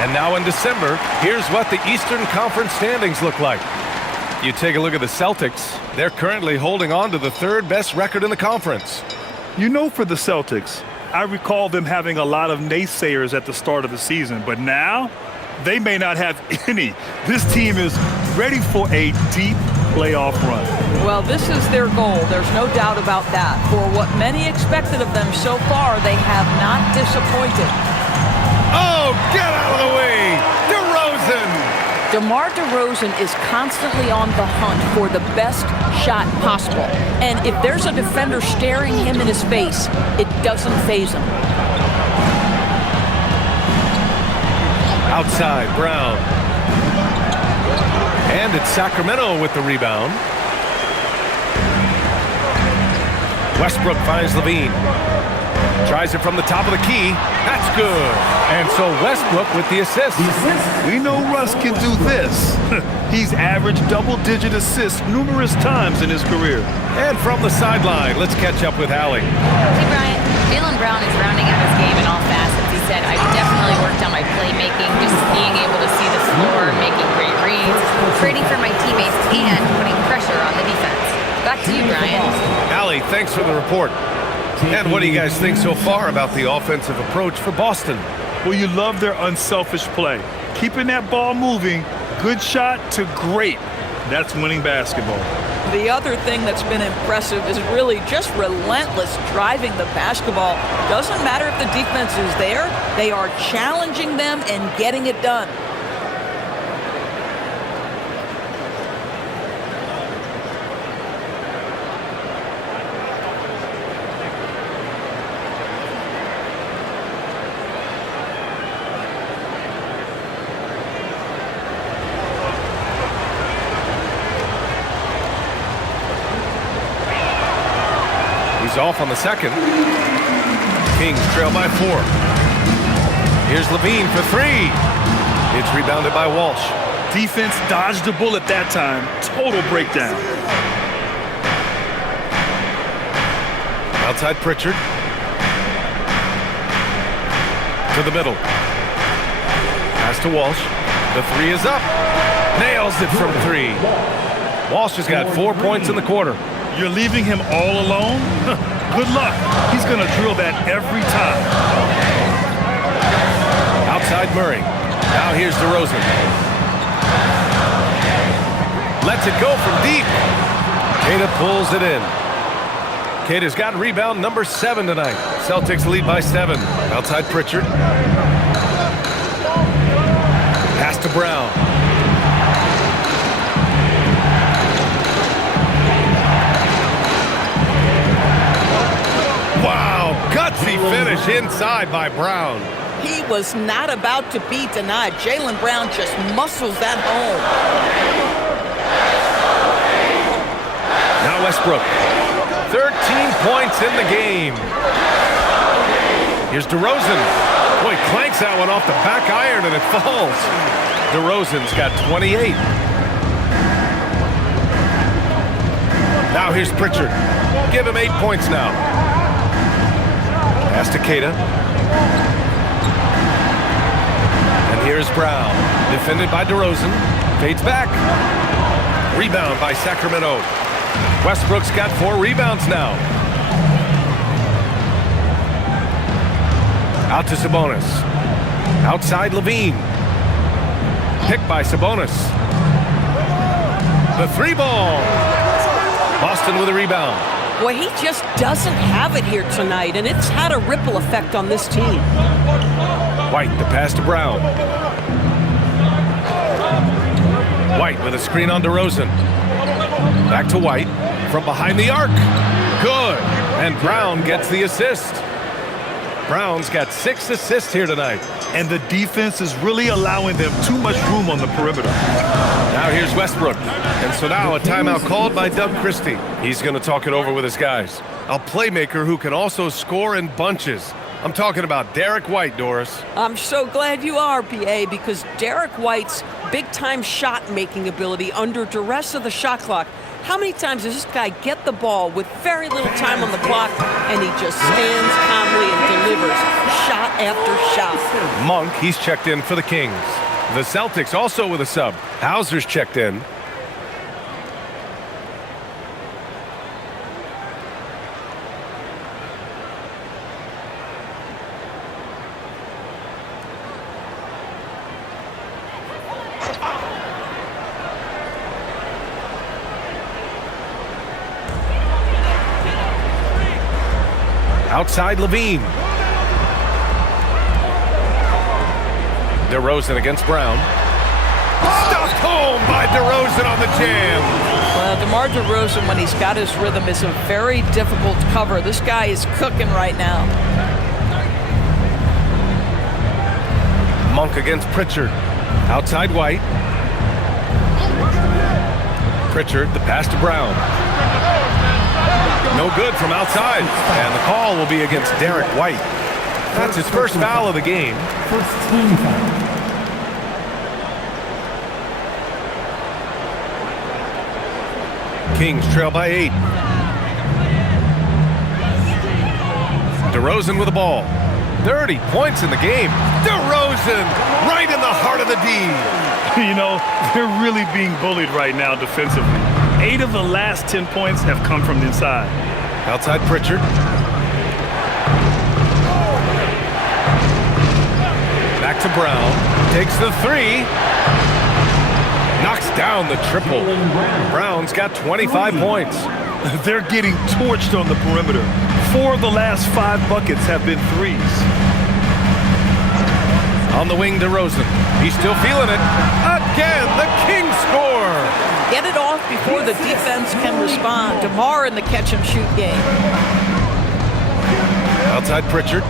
And now in December, here's what the Eastern Conference standings look like. You take a look at the Celtics. They're currently holding on to the 3rd best record in the conference. You know, for the Celtics, I recall them having a lot of naysayers at the start of the season, but now they may not have any. This team is ready for a deep playoff run. Well, this is their goal. There's no doubt about that. For what many expected of them so far, they have not disappointed. Oh, get out of the way! DeRozan! DeMar DeRozan is constantly on the hunt for the best shot possible. And if there's a defender staring him in his face, it doesn't faze him. Outside, Brown. And it's Sacramento with the rebound. Westbrook finds Levine. Tries it from the top of the key. That's good. And so Westbrook with the assist. We know Russ can do this. He's averaged double-digit assists numerous times in his career. And from the sideline, let's catch up with Allie. Hey, Brian. Jaylen Brown is rounding out his game in all facets. He said, I've definitely worked on my playmaking, just being able to see the floor, making great reads, trading for my teammates, and putting pressure on the defense. Back to you, Brian. Allie, thanks for the report. And what do you guys think so far about the offensive approach for Boston? Well, you love their unselfish play. Keeping that ball moving, good shot to great. That's winning basketball. The other thing that's been impressive is really just relentless driving the basketball. Doesn't matter if the defense is there, they are challenging them and getting it done. He's off on the second. Kings trail by 4. Here's Levine for 3. It's rebounded by Walsh. Defense dodged the bullet that time. Total breakdown. Outside Pritchard. To the middle. Pass to Walsh. The 3 is up. Nails it from 3. Walsh has got 4 points in the quarter. You're leaving him all alone? Good luck. He's going to drill that every time. Outside Murray. Now here's DeRozan. Lets it go from deep. Kata pulls it in. Kata's got rebound number 7 tonight. Celtics lead by 7. Outside Pritchard. Pass to Brown. Wow, gutsy finish inside by Brown. He was not about to be denied. Jaylen Brown just muscles that home. Now Westbrook. 13 points in the game. Here's DeRozan. Boy, clanks that one off the back iron and it falls. DeRozan's got 28. Now here's Pritchard. Give him 8 points now. Pass to Kata. And here's Brown. Defended by DeRozan. Fades back. Rebound by Sacramento. Westbrook's got 4 rebounds now. Out to Sabonis. Outside Levine. Picked by Sabonis. The 3 ball. Boston with a rebound. Boy, he just doesn't have it here tonight, and it's had a ripple effect on this team. White, the pass to Brown. White with a screen on DeRozan. Back to White. From behind the arc. Good. And Brown gets the assist. Brown's got 6 assists here tonight. And the defense is really allowing them too much room on the perimeter. Now here's Westbrook. And so now a timeout called by Doug Christie. He's going to talk it over with his guys. A playmaker who can also score in bunches. I'm talking about Derek White, Doris. I'm so glad you are, PA, because Derek White's big-time shot-making ability under duress of the shot clock. How many times does this guy get the ball with very little time on the clock, and he just stands calmly and delivers shot after shot? Monk, he's checked in for the Kings. The Celtics also with a sub. Hauser's checked in. Outside Levine. DeRozan against Brown. Stuffed home by DeRozan on the jam. Well, DeMar DeRozan, when he's got his rhythm, is a very difficult cover. This guy is cooking right now. Monk against Pritchard. Outside White. Pritchard, the pass to Brown. No good from outside. And the call will be against Derek White. That's his first foul of the game. First team foul. Kings trail by 8. DeRozan with the ball. 30 points in the game. DeRozan right in the heart of the D. You know, they're really being bullied right now defensively. 8 of the last 10 points have come from the inside. Outside Pritchard. Back to Brown. Takes the 3. Knocks down the triple. Brown's got 25 points. They're getting torched on the perimeter. 4 of the last 5 buckets have been threes. On the wing, DeRozan. He's still feeling it. Again, the Kings score. Get it off before the defense can respond. DeMar in the catch-and-shoot game. Outside Pritchard.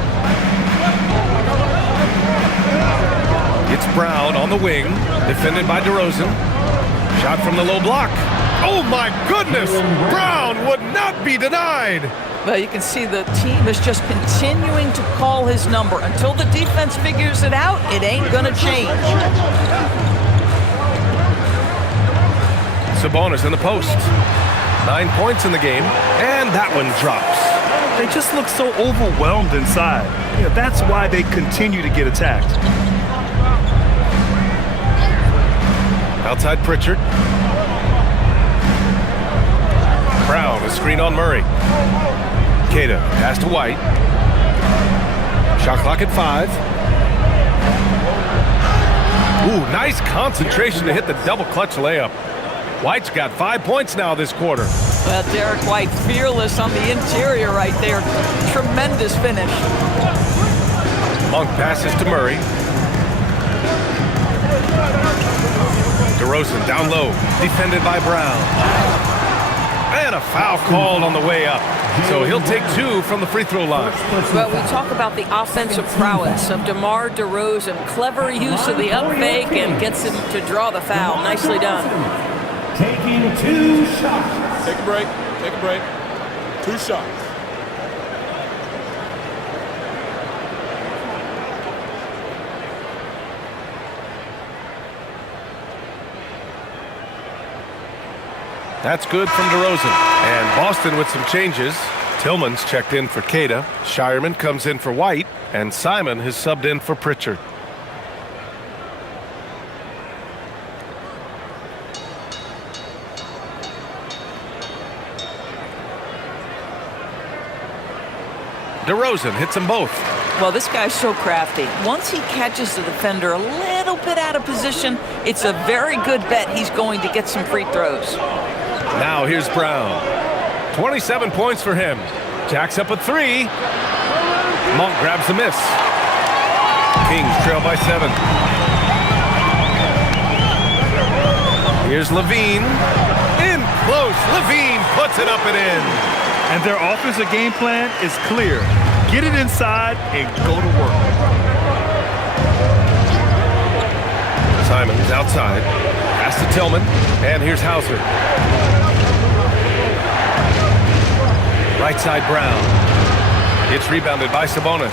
It's Brown on the wing, defended by DeRozan. Shot from the low block. Oh my goodness! Brown would not be denied. Well, you can see the team is just continuing to call his number. Until the defense figures it out, it ain't gonna change. Sabonis in the post. 9 points in the game, and that one drops. They just look so overwhelmed inside. That's why they continue to get attacked. Outside Pritchard. Brown, a screen on Murray. Kata, pass to White. Shot clock at 5. Ooh, nice concentration to hit the double clutch layup. White's got 5 points now this quarter. Well, Derek White fearless on the interior right there. Tremendous finish. Monk passes to Murray. DeRozan down low, defended by Brown. And a foul called on the way up. So he'll take 2 from the free throw line. Well, we talk about the offensive prowess of DeMar DeRozan. Clever use of the up fake and gets him to draw the foul. Nicely done. Taking 2 shots. Take a break. Take a break. 2 shots. That's good from DeRozan. And Boston with some changes. Tillman's checked in for Kata. Shireman comes in for White. And Simon has subbed in for Pritchard. DeRozan hits them both. Well, this guy's so crafty. Once he catches the defender a little bit out of position, it's a very good bet he's going to get some free throws. Now here's Brown. 27 points for him. Jacks up a 3. Monk grabs the miss. Kings trail by 7. Here's Levine. In close. Levine puts it up and in. And their offensive game plan is clear. Get it inside and go to work. Simon is outside. Pass to Tillman. And here's Hauser. Right side Brown. It's rebounded by Sabonis.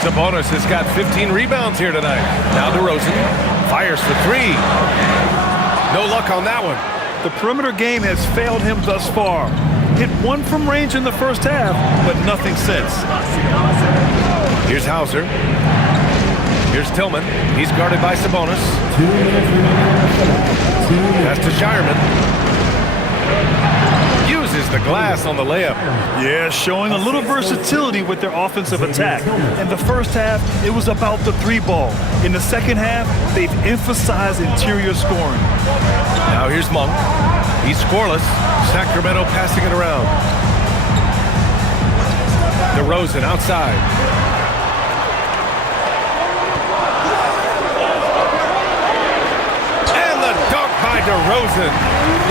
Sabonis has got 15 rebounds here tonight. Now DeRozan fires for 3. No luck on that one. The perimeter game has failed him thus far. Hit 1 from range in the first half, but nothing since. Here's Hauser. Here's Tillman. He's guarded by Sabonis. Pass to Shireman. Uses the glass on the layup. Yeah, showing a little versatility with their offensive attack. In the first half, it was about the 3 ball. In the second half, they've emphasized interior scoring. Now here's Monk. He's scoreless. Sacramento passing it around. DeRozan outside. And the dunk by DeRozan.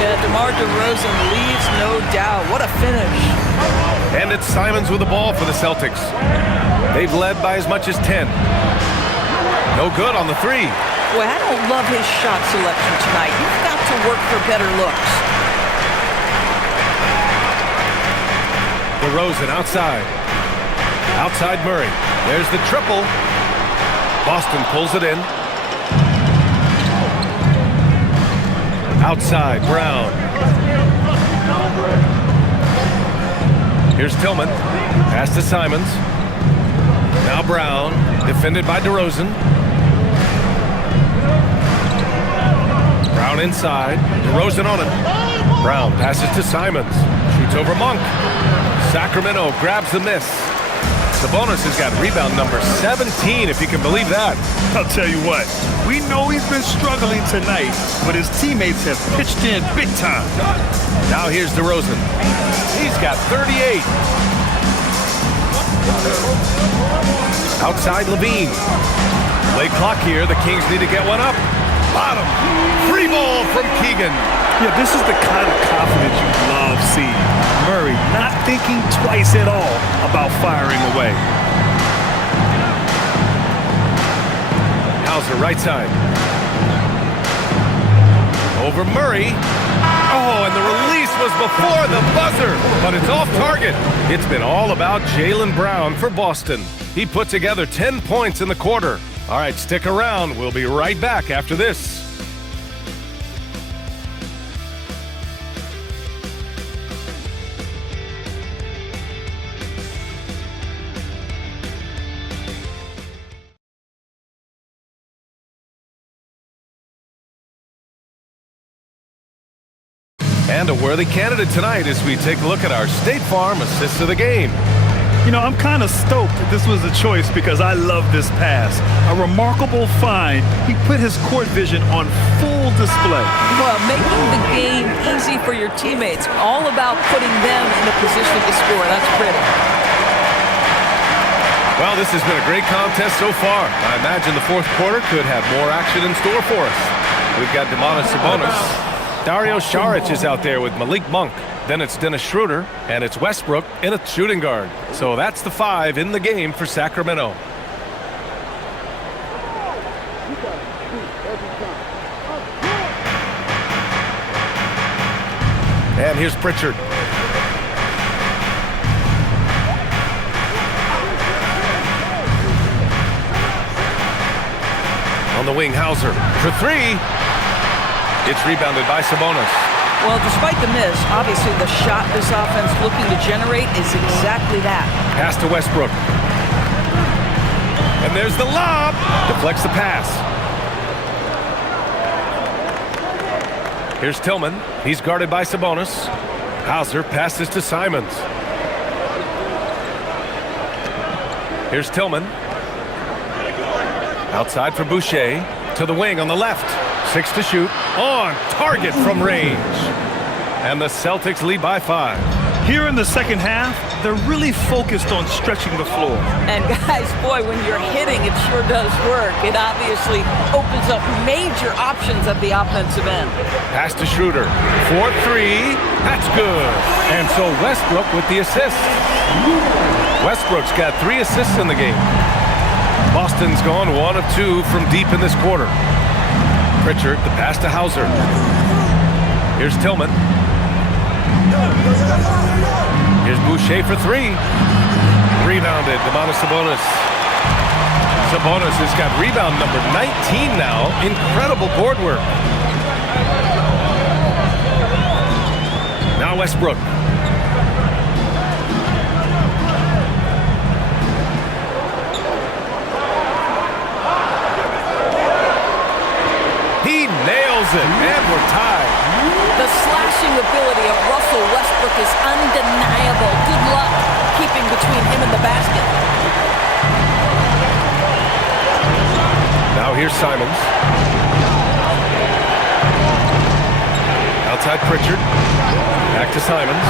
Yeah, DeMar DeRozan leaves no doubt. What a finish. And it's Simons with the ball for the Celtics. They've led by as much as 10. No good on the 3. Boy, I don't love his shot selection tonight. You've got to work for better looks. DeRozan outside. Outside Murray. There's the triple. Boston pulls it in. Outside Brown. Here's Tillman. Pass to Simons. Now Brown. Defended by DeRozan. Brown inside. DeRozan on him. Brown passes to Simons. Shoots over Monk. Sacramento grabs the miss. Sabonis has got rebound number 17, if you can believe that. I'll tell you what, we know he's been struggling tonight, but his teammates have pitched in big time. Now here's DeRozan. He's got 38. Outside Levine. Late clock here. The Kings need to get one up. Bottom. Free ball from Keegan. Yeah, this is the kind of confidence you love seeing. Murray not thinking twice at all about firing away. Hauser right side. Over Murray. Oh, and the release was before the buzzer, but it's off target. It's been all about Jaylen Brown for Boston. He put together 10 points in the quarter. All right, stick around. We'll be right back after this. And a worthy candidate tonight as we take a look at our State Farm assist of the game. You know, I'm kind of stoked that this was a choice because I love this pass. A remarkable find. He put his court vision on full display. Well, making the game easy for your teammates. All about putting them in a position to score. That's pretty. Well, this has been a great contest so far. I imagine the fourth quarter could have more action in store for us. We've got Domantas Sabonis. Dario Saric is out there with Malik Monk. Then it's Dennis Schroeder, and it's Westbrook in a shooting guard. So that's the 5 in the game for Sacramento. And here's Pritchard. On the wing, Hauser for 3. It's rebounded by Sabonis. Well, despite the miss, obviously the shot this offense looking to generate is exactly that. Pass to Westbrook. And there's the lob. Deflects the pass. Here's Tillman. He's guarded by Sabonis. Hauser passes to Simons. Here's Tillman. Outside for Boucher. To the wing on the left. 6 to shoot. On target from range. And the Celtics lead by 5. Here in the second half, they're really focused on stretching the floor. And guys, boy, when you're hitting, it sure does work. It obviously opens up major options at the offensive end. Pass to Schroeder. 4-3. That's good. And so Westbrook with the assist. Westbrook's got 3 assists in the game. Boston's gone 1 of 2 from deep in this quarter. Pritchard, the pass to Hauser. Here's Tillman. Here's Boucher for 3. Rebounded, Domantas Sabonis. Sabonis has got rebound number 19 now. Incredible board work. Now Westbrook. Nails it, and we're tied. The slashing ability of Russell Westbrook is undeniable. Good luck keeping between him and the basket. Now here's Simons. Outside Pritchard. Back to Simons.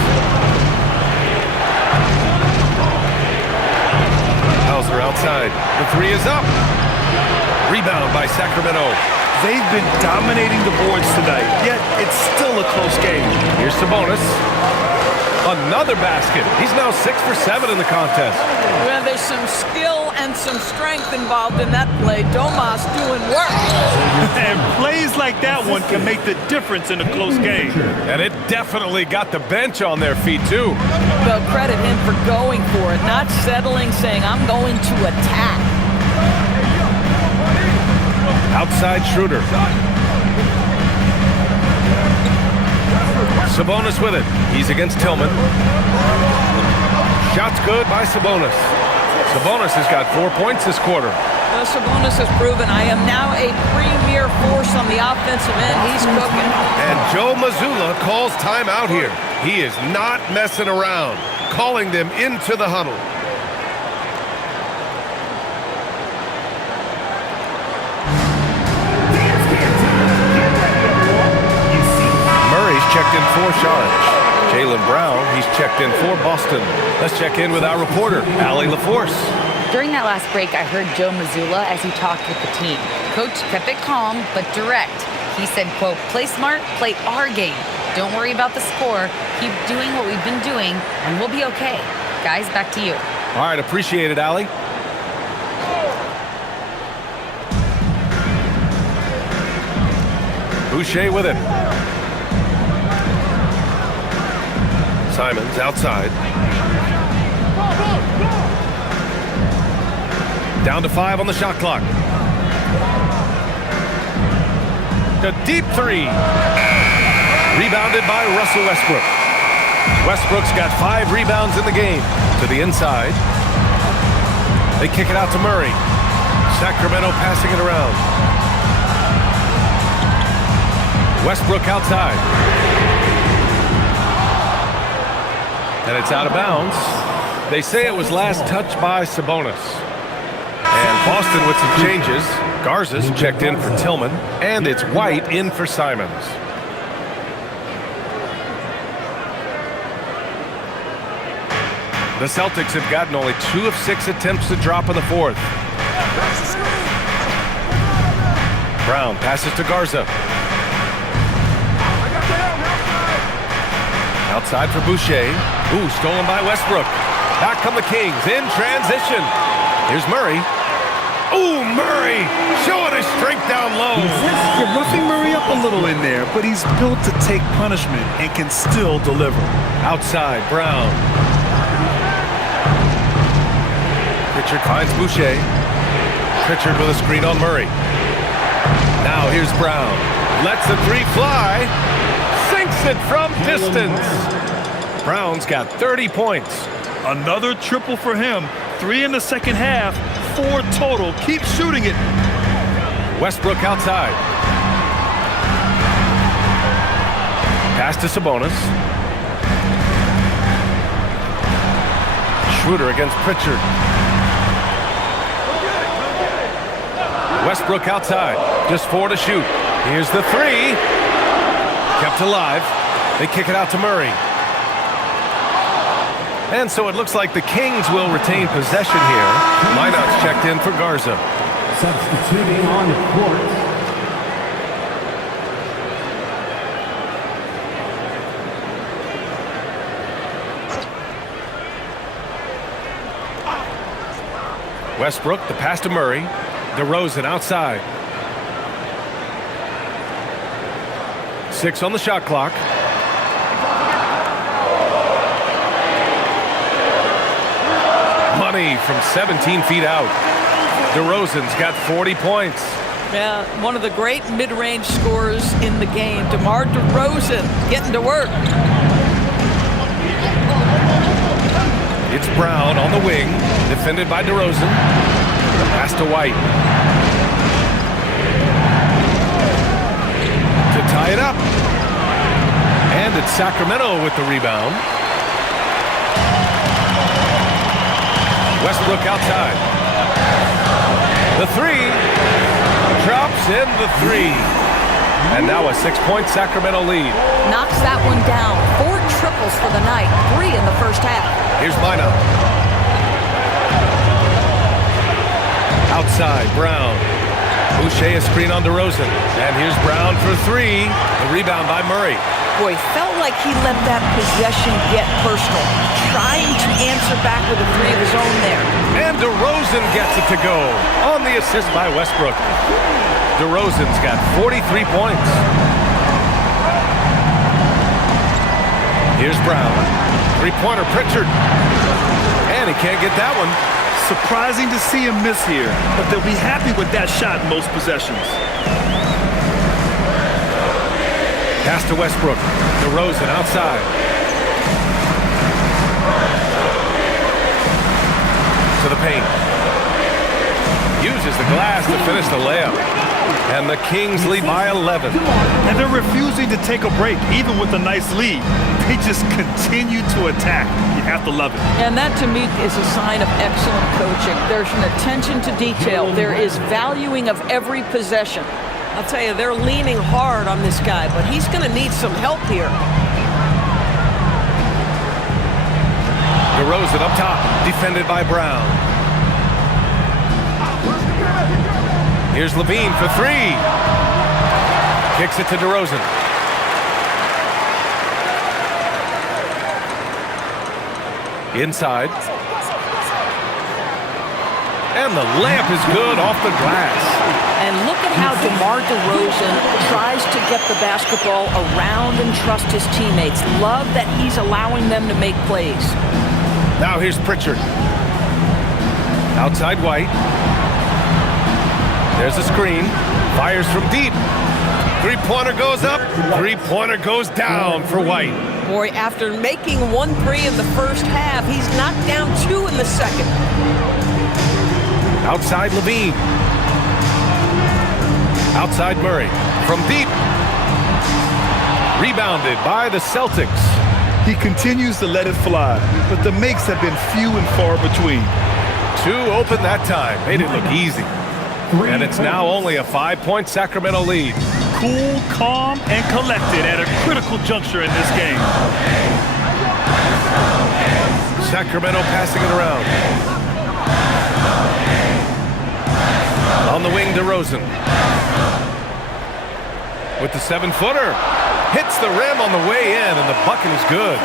Hauser outside. The 3 is up. Rebound by Sacramento. They've been dominating the boards tonight, yet it's still a close game. Here's Sabonis. Another basket. He's now 6 for 7 in the contest. Well, there's some skill and some strength involved in that play. Domas doing work. And plays like that one can make the difference in a close game. And it definitely got the bench on their feet, too. They'll credit him for going for it, not settling, saying, I'm going to attack. Outside Schroeder. Sabonis with it. He's against Tillman. Shot's good by Sabonis. Sabonis has got 4 points this quarter. Well, Sabonis has proven I am now a premier force on the offensive end. He's cooking. And Joe Mazzulla calls timeout here. He is not messing around, calling them into the huddle. Checked in for Saric. Jaylen Brown, he's checked in for Boston. Let's check in with our reporter, Allie LaForce. During that last break, I heard Joe Mazzulla as he talked with the team. Coach kept it calm, but direct. He said, quote, play smart, play our game. Don't worry about the score. Keep doing what we've been doing, and we'll be okay. Guys, back to you. All right, appreciate it, Allie. Boucher with it. Simons outside. Down to 5 on the shot clock. The deep three. Rebounded by Russell Westbrook. Westbrook's got 5 rebounds in the game. To the inside. They kick it out to Murray. Sacramento passing it around. Westbrook outside. And it's out of bounds. They say it was last touched by Sabonis. And Boston with some changes. Garza's checked in for Tillman. And it's White in for Simons. The Celtics have gotten only 2 of 6 attempts to drop in the fourth. Brown passes to Garza. Outside for Boucher. Ooh, stolen by Westbrook. Back come the Kings in transition. Here's Murray. Ooh, Murray showing his strength down low. You're roughing Murray up a little in there, but he's built to take punishment and can still deliver. Outside, Brown. Pritchard finds Boucher. Pritchard with a screen on Murray. Now here's Brown. Lets the three fly. Sinks it from distance. Brown's got 30 points. Another triple for him. 3 in the second half. 4 total. Keep shooting it. Westbrook outside. Pass to Sabonis. Schroeder against Pritchard. Westbrook outside. Just 4 to shoot. Here's the 3. Kept alive. They kick it out to Murray. And so it looks like the Kings will retain possession here. Lineout's checked in for Garza. Substituting on the court. Westbrook, the pass to Murray. DeRozan outside. 6 on the shot clock. Money from 17 feet out. DeRozan's got 40 points. Yeah, one of the great mid-range scorers in the game. DeMar DeRozan getting to work. It's Brown on the wing, defended by DeRozan. Pass to White. To tie it up. And it's Sacramento with the rebound. Westbrook outside. The 3. Drops in the 3. And now a 6-point Sacramento lead. Knocks that one down. 4 triples for the night. 3 in the first half. Here's Mina. Outside, Brown. Boucher a screen on DeRozan. And here's Brown for 3. The rebound by Murray. Boy, felt like he let that possession get personal. Trying to answer back with a 3 of his own there. And DeRozan gets it to go on the assist by Westbrook. DeRozan's got 43 points. Here's Brown. 3-pointer Pritchard. And he can't get that one. Surprising to see him miss here, but they'll be happy with that shot in most possessions. Pass to Westbrook. DeRozan outside. To the paint. Uses the glass to finish the layup. And the Kings lead by 11. And they're refusing to take a break, even with a nice lead. They just continue to attack. You have to love it. And that, to me, is a sign of excellent coaching. There's an attention to detail. There is valuing of every possession. I'll tell you, they're leaning hard on this guy, but he's going to need some help here. DeRozan up top, defended by Brown. Here's Levine for 3. Kicks it to DeRozan. Inside. And the layup is good off the glass. And look at how DeMar DeRozan tries to get the basketball around and trust his teammates. Love that he's allowing them to make plays. Now here's Pritchard. Outside White. There's a screen. Fires from deep. Three-pointer goes up. Three-pointer goes down for White. Boy, after making 1 3 in the first half, he's knocked down 2 in the second. Outside Levine. Outside Murray. From deep. Rebounded by the Celtics. He continues to let it fly, but the makes have been few and far between. 2 open that time. Made it look easy. And it's now only a 5-point Sacramento lead. Cool, calm, and collected at a critical juncture in this game. Sacramento passing it around. On the wing, DeRozan. With the 7-footer. Hits the rim on the way in, and the bucket is good.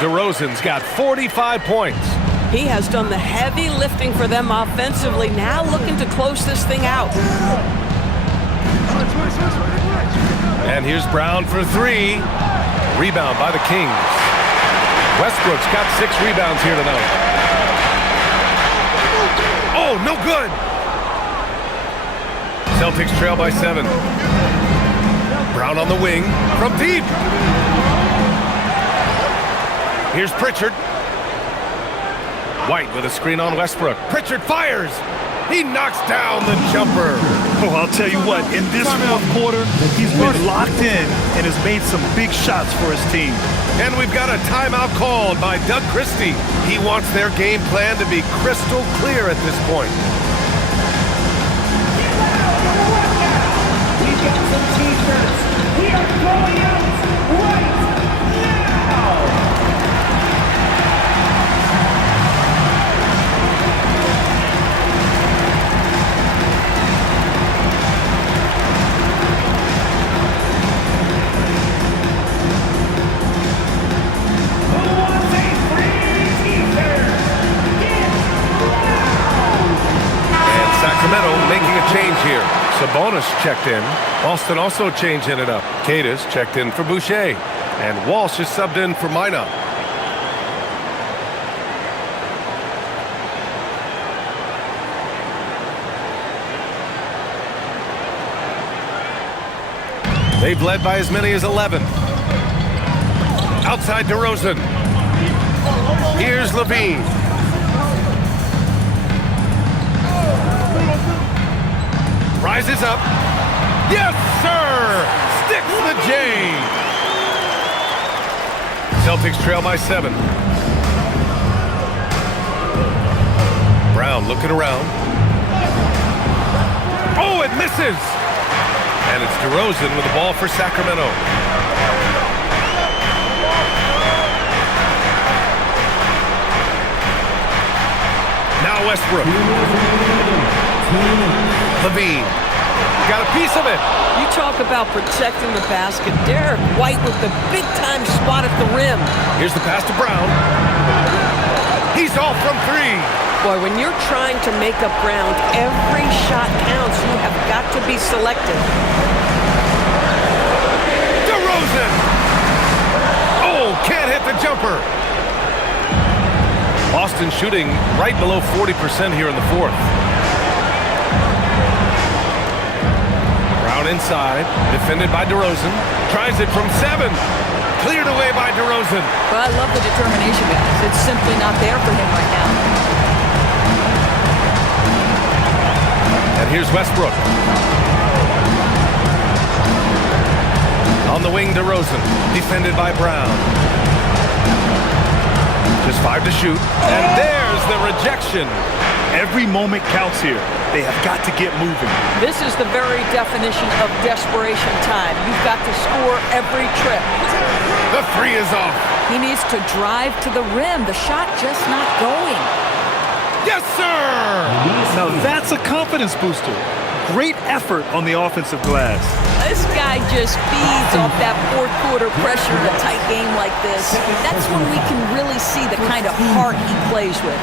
DeRozan's got 45 points. He has done the heavy lifting for them offensively, now looking to close this thing out. And here's Brown for 3. Rebound by the Kings. Westbrook's got 6 rebounds here tonight. Oh, no good! Celtics trail by 7. Brown on the wing from deep. Here's Pritchard. White with a screen on Westbrook. Pritchard fires. He knocks down the jumper. Oh, I'll tell you what, in this fourth quarter, he's been locked in and has made some big shots for his team. And we've got a timeout called by Doug Christie. He wants their game plan to be crystal clear at this point. We've got some t-shirts. We are throwing out right now. Sacramento making a change here. Sabonis checked in. Boston also changing it up. Cadis checked in for Boucher. And Walsh is subbed in for Minot. They've led by as many as 11. Outside DeRozan. Here's Levine. Rises up. Yes, sir! Sticks the J. Celtics trail by 7. Brown looking around. Oh, it misses! And it's DeRozan with the ball for Sacramento. Now Westbrook. Levine. Got a piece of it. You talk about protecting the basket. Derek White with the big-time spot at the rim. Here's the pass to Brown. He's off from 3. Boy, when you're trying to make up ground, every shot counts. You have got to be selective. DeRozan! Oh, can't hit the jumper. Boston shooting right below 40% here in the fourth. Brown inside, defended by DeRozan. Tries it from 7. Cleared away by DeRozan. But I love the determination, guys. It's simply not there for him right now. And here's Westbrook. On the wing, DeRozan. Defended by Brown. Just 5 to shoot. And there's the rejection. Every moment counts here. They have got to get moving. This is the very definition of desperation time. You've got to score every trip. The 3 is off. He needs to drive to the rim. The shot just not going. Yes, sir! Now that's a confidence booster. Great effort on the offensive glass. This guy just feeds off that fourth quarter pressure in a tight game like this. That's when we can really see the kind of heart he plays with.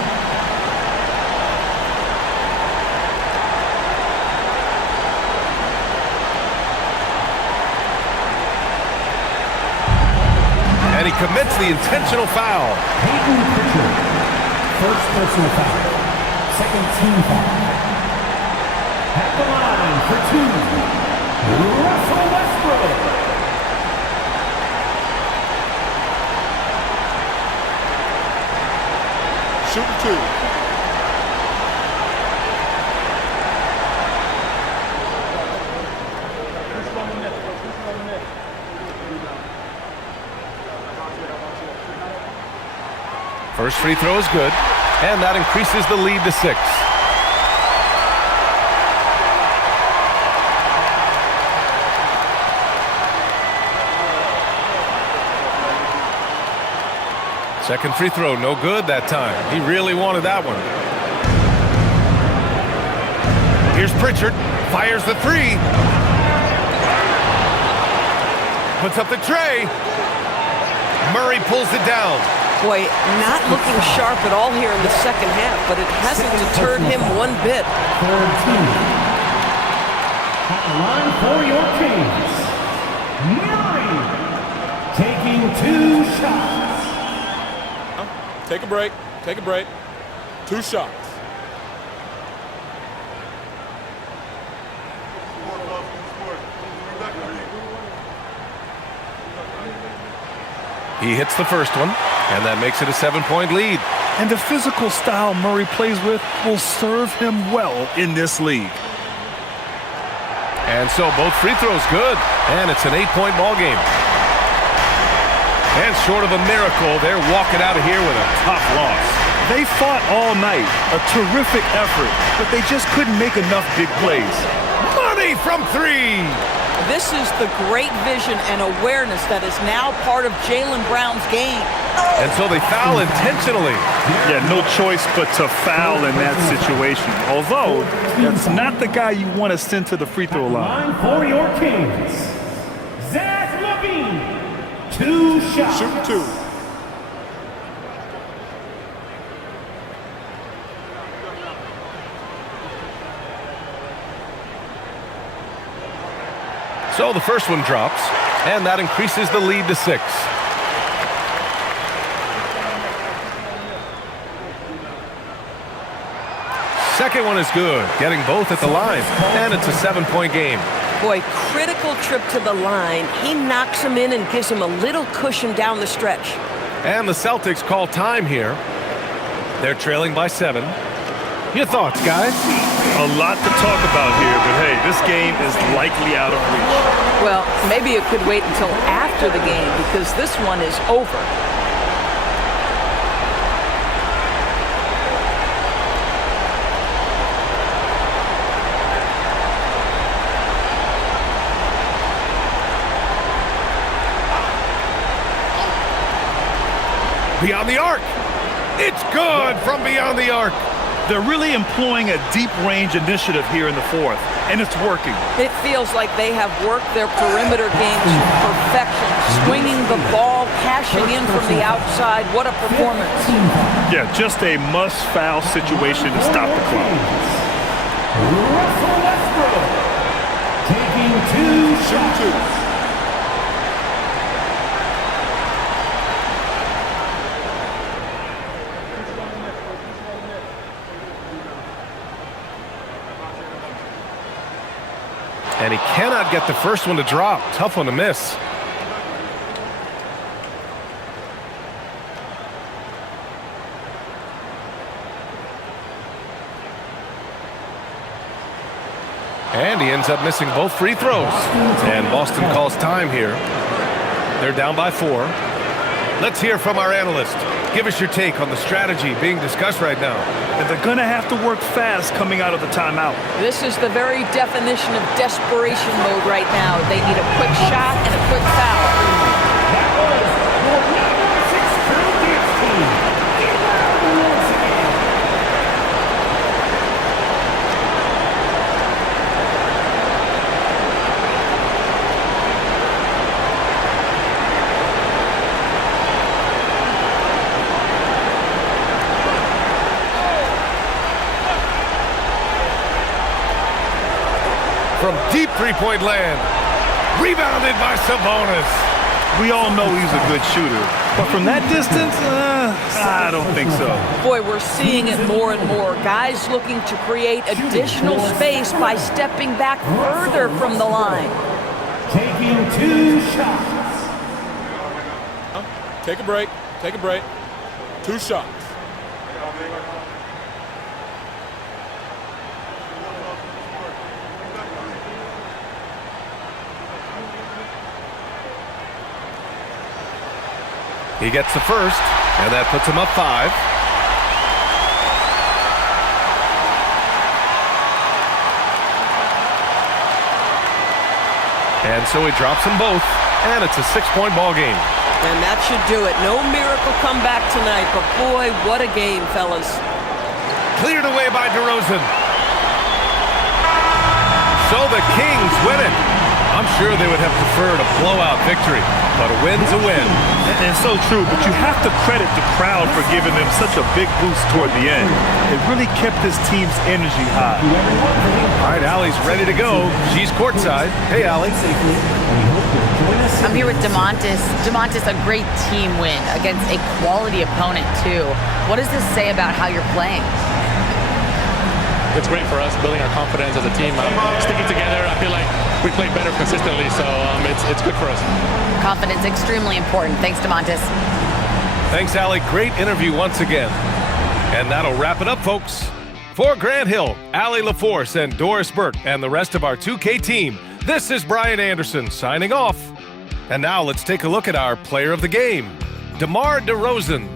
commits the intentional foul. Peyton Pritchard. First personal foul. Second team foul. At the line for two, Russell Westbrook. Shooting two. First free throw is good, and that increases the lead to 6. Second free throw, no good that time. He really wanted that one. Here's Pritchard, fires the three. Puts up the tray. Murray pulls it down. Boy, not looking sharp at all here in the second half, but it hasn't deterred him one bit. Third team. At the line for your Kings, Murray. Taking 2 shots. Take a break. Take a break. 2 shots. He hits the first one, and that makes it a 7-point lead. And the physical style Murray plays with will serve him well in this league. And so both free throws good, and it's an 8-point ball game. And short of a miracle, they're walking out of here with a tough loss. They fought all night, a terrific effort, but they just couldn't make enough big plays. Money from 3! This is the great vision and awareness that is now part of Jaylen Brown's game. And so they foul intentionally. Yeah, no choice but to foul in that situation. Although, that's not the guy you want to send to the free throw line. For your Kings, Zach LaVine. 2 shots. Shooting two. So the first one drops, and that increases the lead to 6. Second one is good, getting both at the line, and it's a 7-point game. Boy, critical trip to the line. He knocks him in and gives him a little cushion down the stretch. And the Celtics call time here. They're trailing by 7. Your thoughts, guys? A lot to talk about here, but hey, this game is likely out of reach. Well, maybe it could wait until after the game because this one is over. Beyond the arc. It's good from beyond the arc. They're really employing a deep range initiative here in the fourth, and it's working. It feels like they have worked their perimeter game to perfection, swinging the ball, cashing in from the outside. What a performance. Yeah, just a must-foul situation to stop the clock. Russell Westbrook. Taking 2 shots. And he cannot get the first one to drop. Tough one to miss. And he ends up missing both free throws. And Boston calls time here. They're down by 4. Let's hear from our analyst. Give us your take on the strategy being discussed right now. And they're going to have to work fast coming out of the timeout. This is the very definition of desperation mode right now. They need a quick shot and a quick foul. That was your number 6 Celtics team. Once again. From deep three-point land. Rebounded by Sabonis. We all know he's a good shooter, But from that distance, I don't think so. Boy, we're seeing it more and more. Guys looking to create additional space by stepping back further from the line. Taking 2 shots. Take a break. Take a break. 2 shots. He gets the first, and that puts him up 5. And so he drops them both, and it's a 6-point ball game. And that should do it. No miracle comeback tonight, but boy, what a game, fellas. Cleared away by DeRozan. So the Kings win it. I'm sure they would have preferred a blowout victory, but a win's a win. And so true, but you have to credit the crowd for giving them such a big boost toward the end. It really kept this team's energy high. All right, Allie's ready to go. She's courtside. Hey, Allie. I'm here with DeMontis. DeMontis, a great team win against a quality opponent, too. What does this say about how you're playing? It's great for us, building our confidence as a team. Sticking together, I feel like we play better consistently, so it's good for us. Confidence, extremely important. Thanks, DeMontis. Thanks, Allie. Great interview once again. And that'll wrap it up, folks. For Grant Hill, Allie LaForce, and Doris Burke, and the rest of our 2K team, this is Brian Anderson signing off. And now let's take a look at our player of the game, DeMar DeRozan.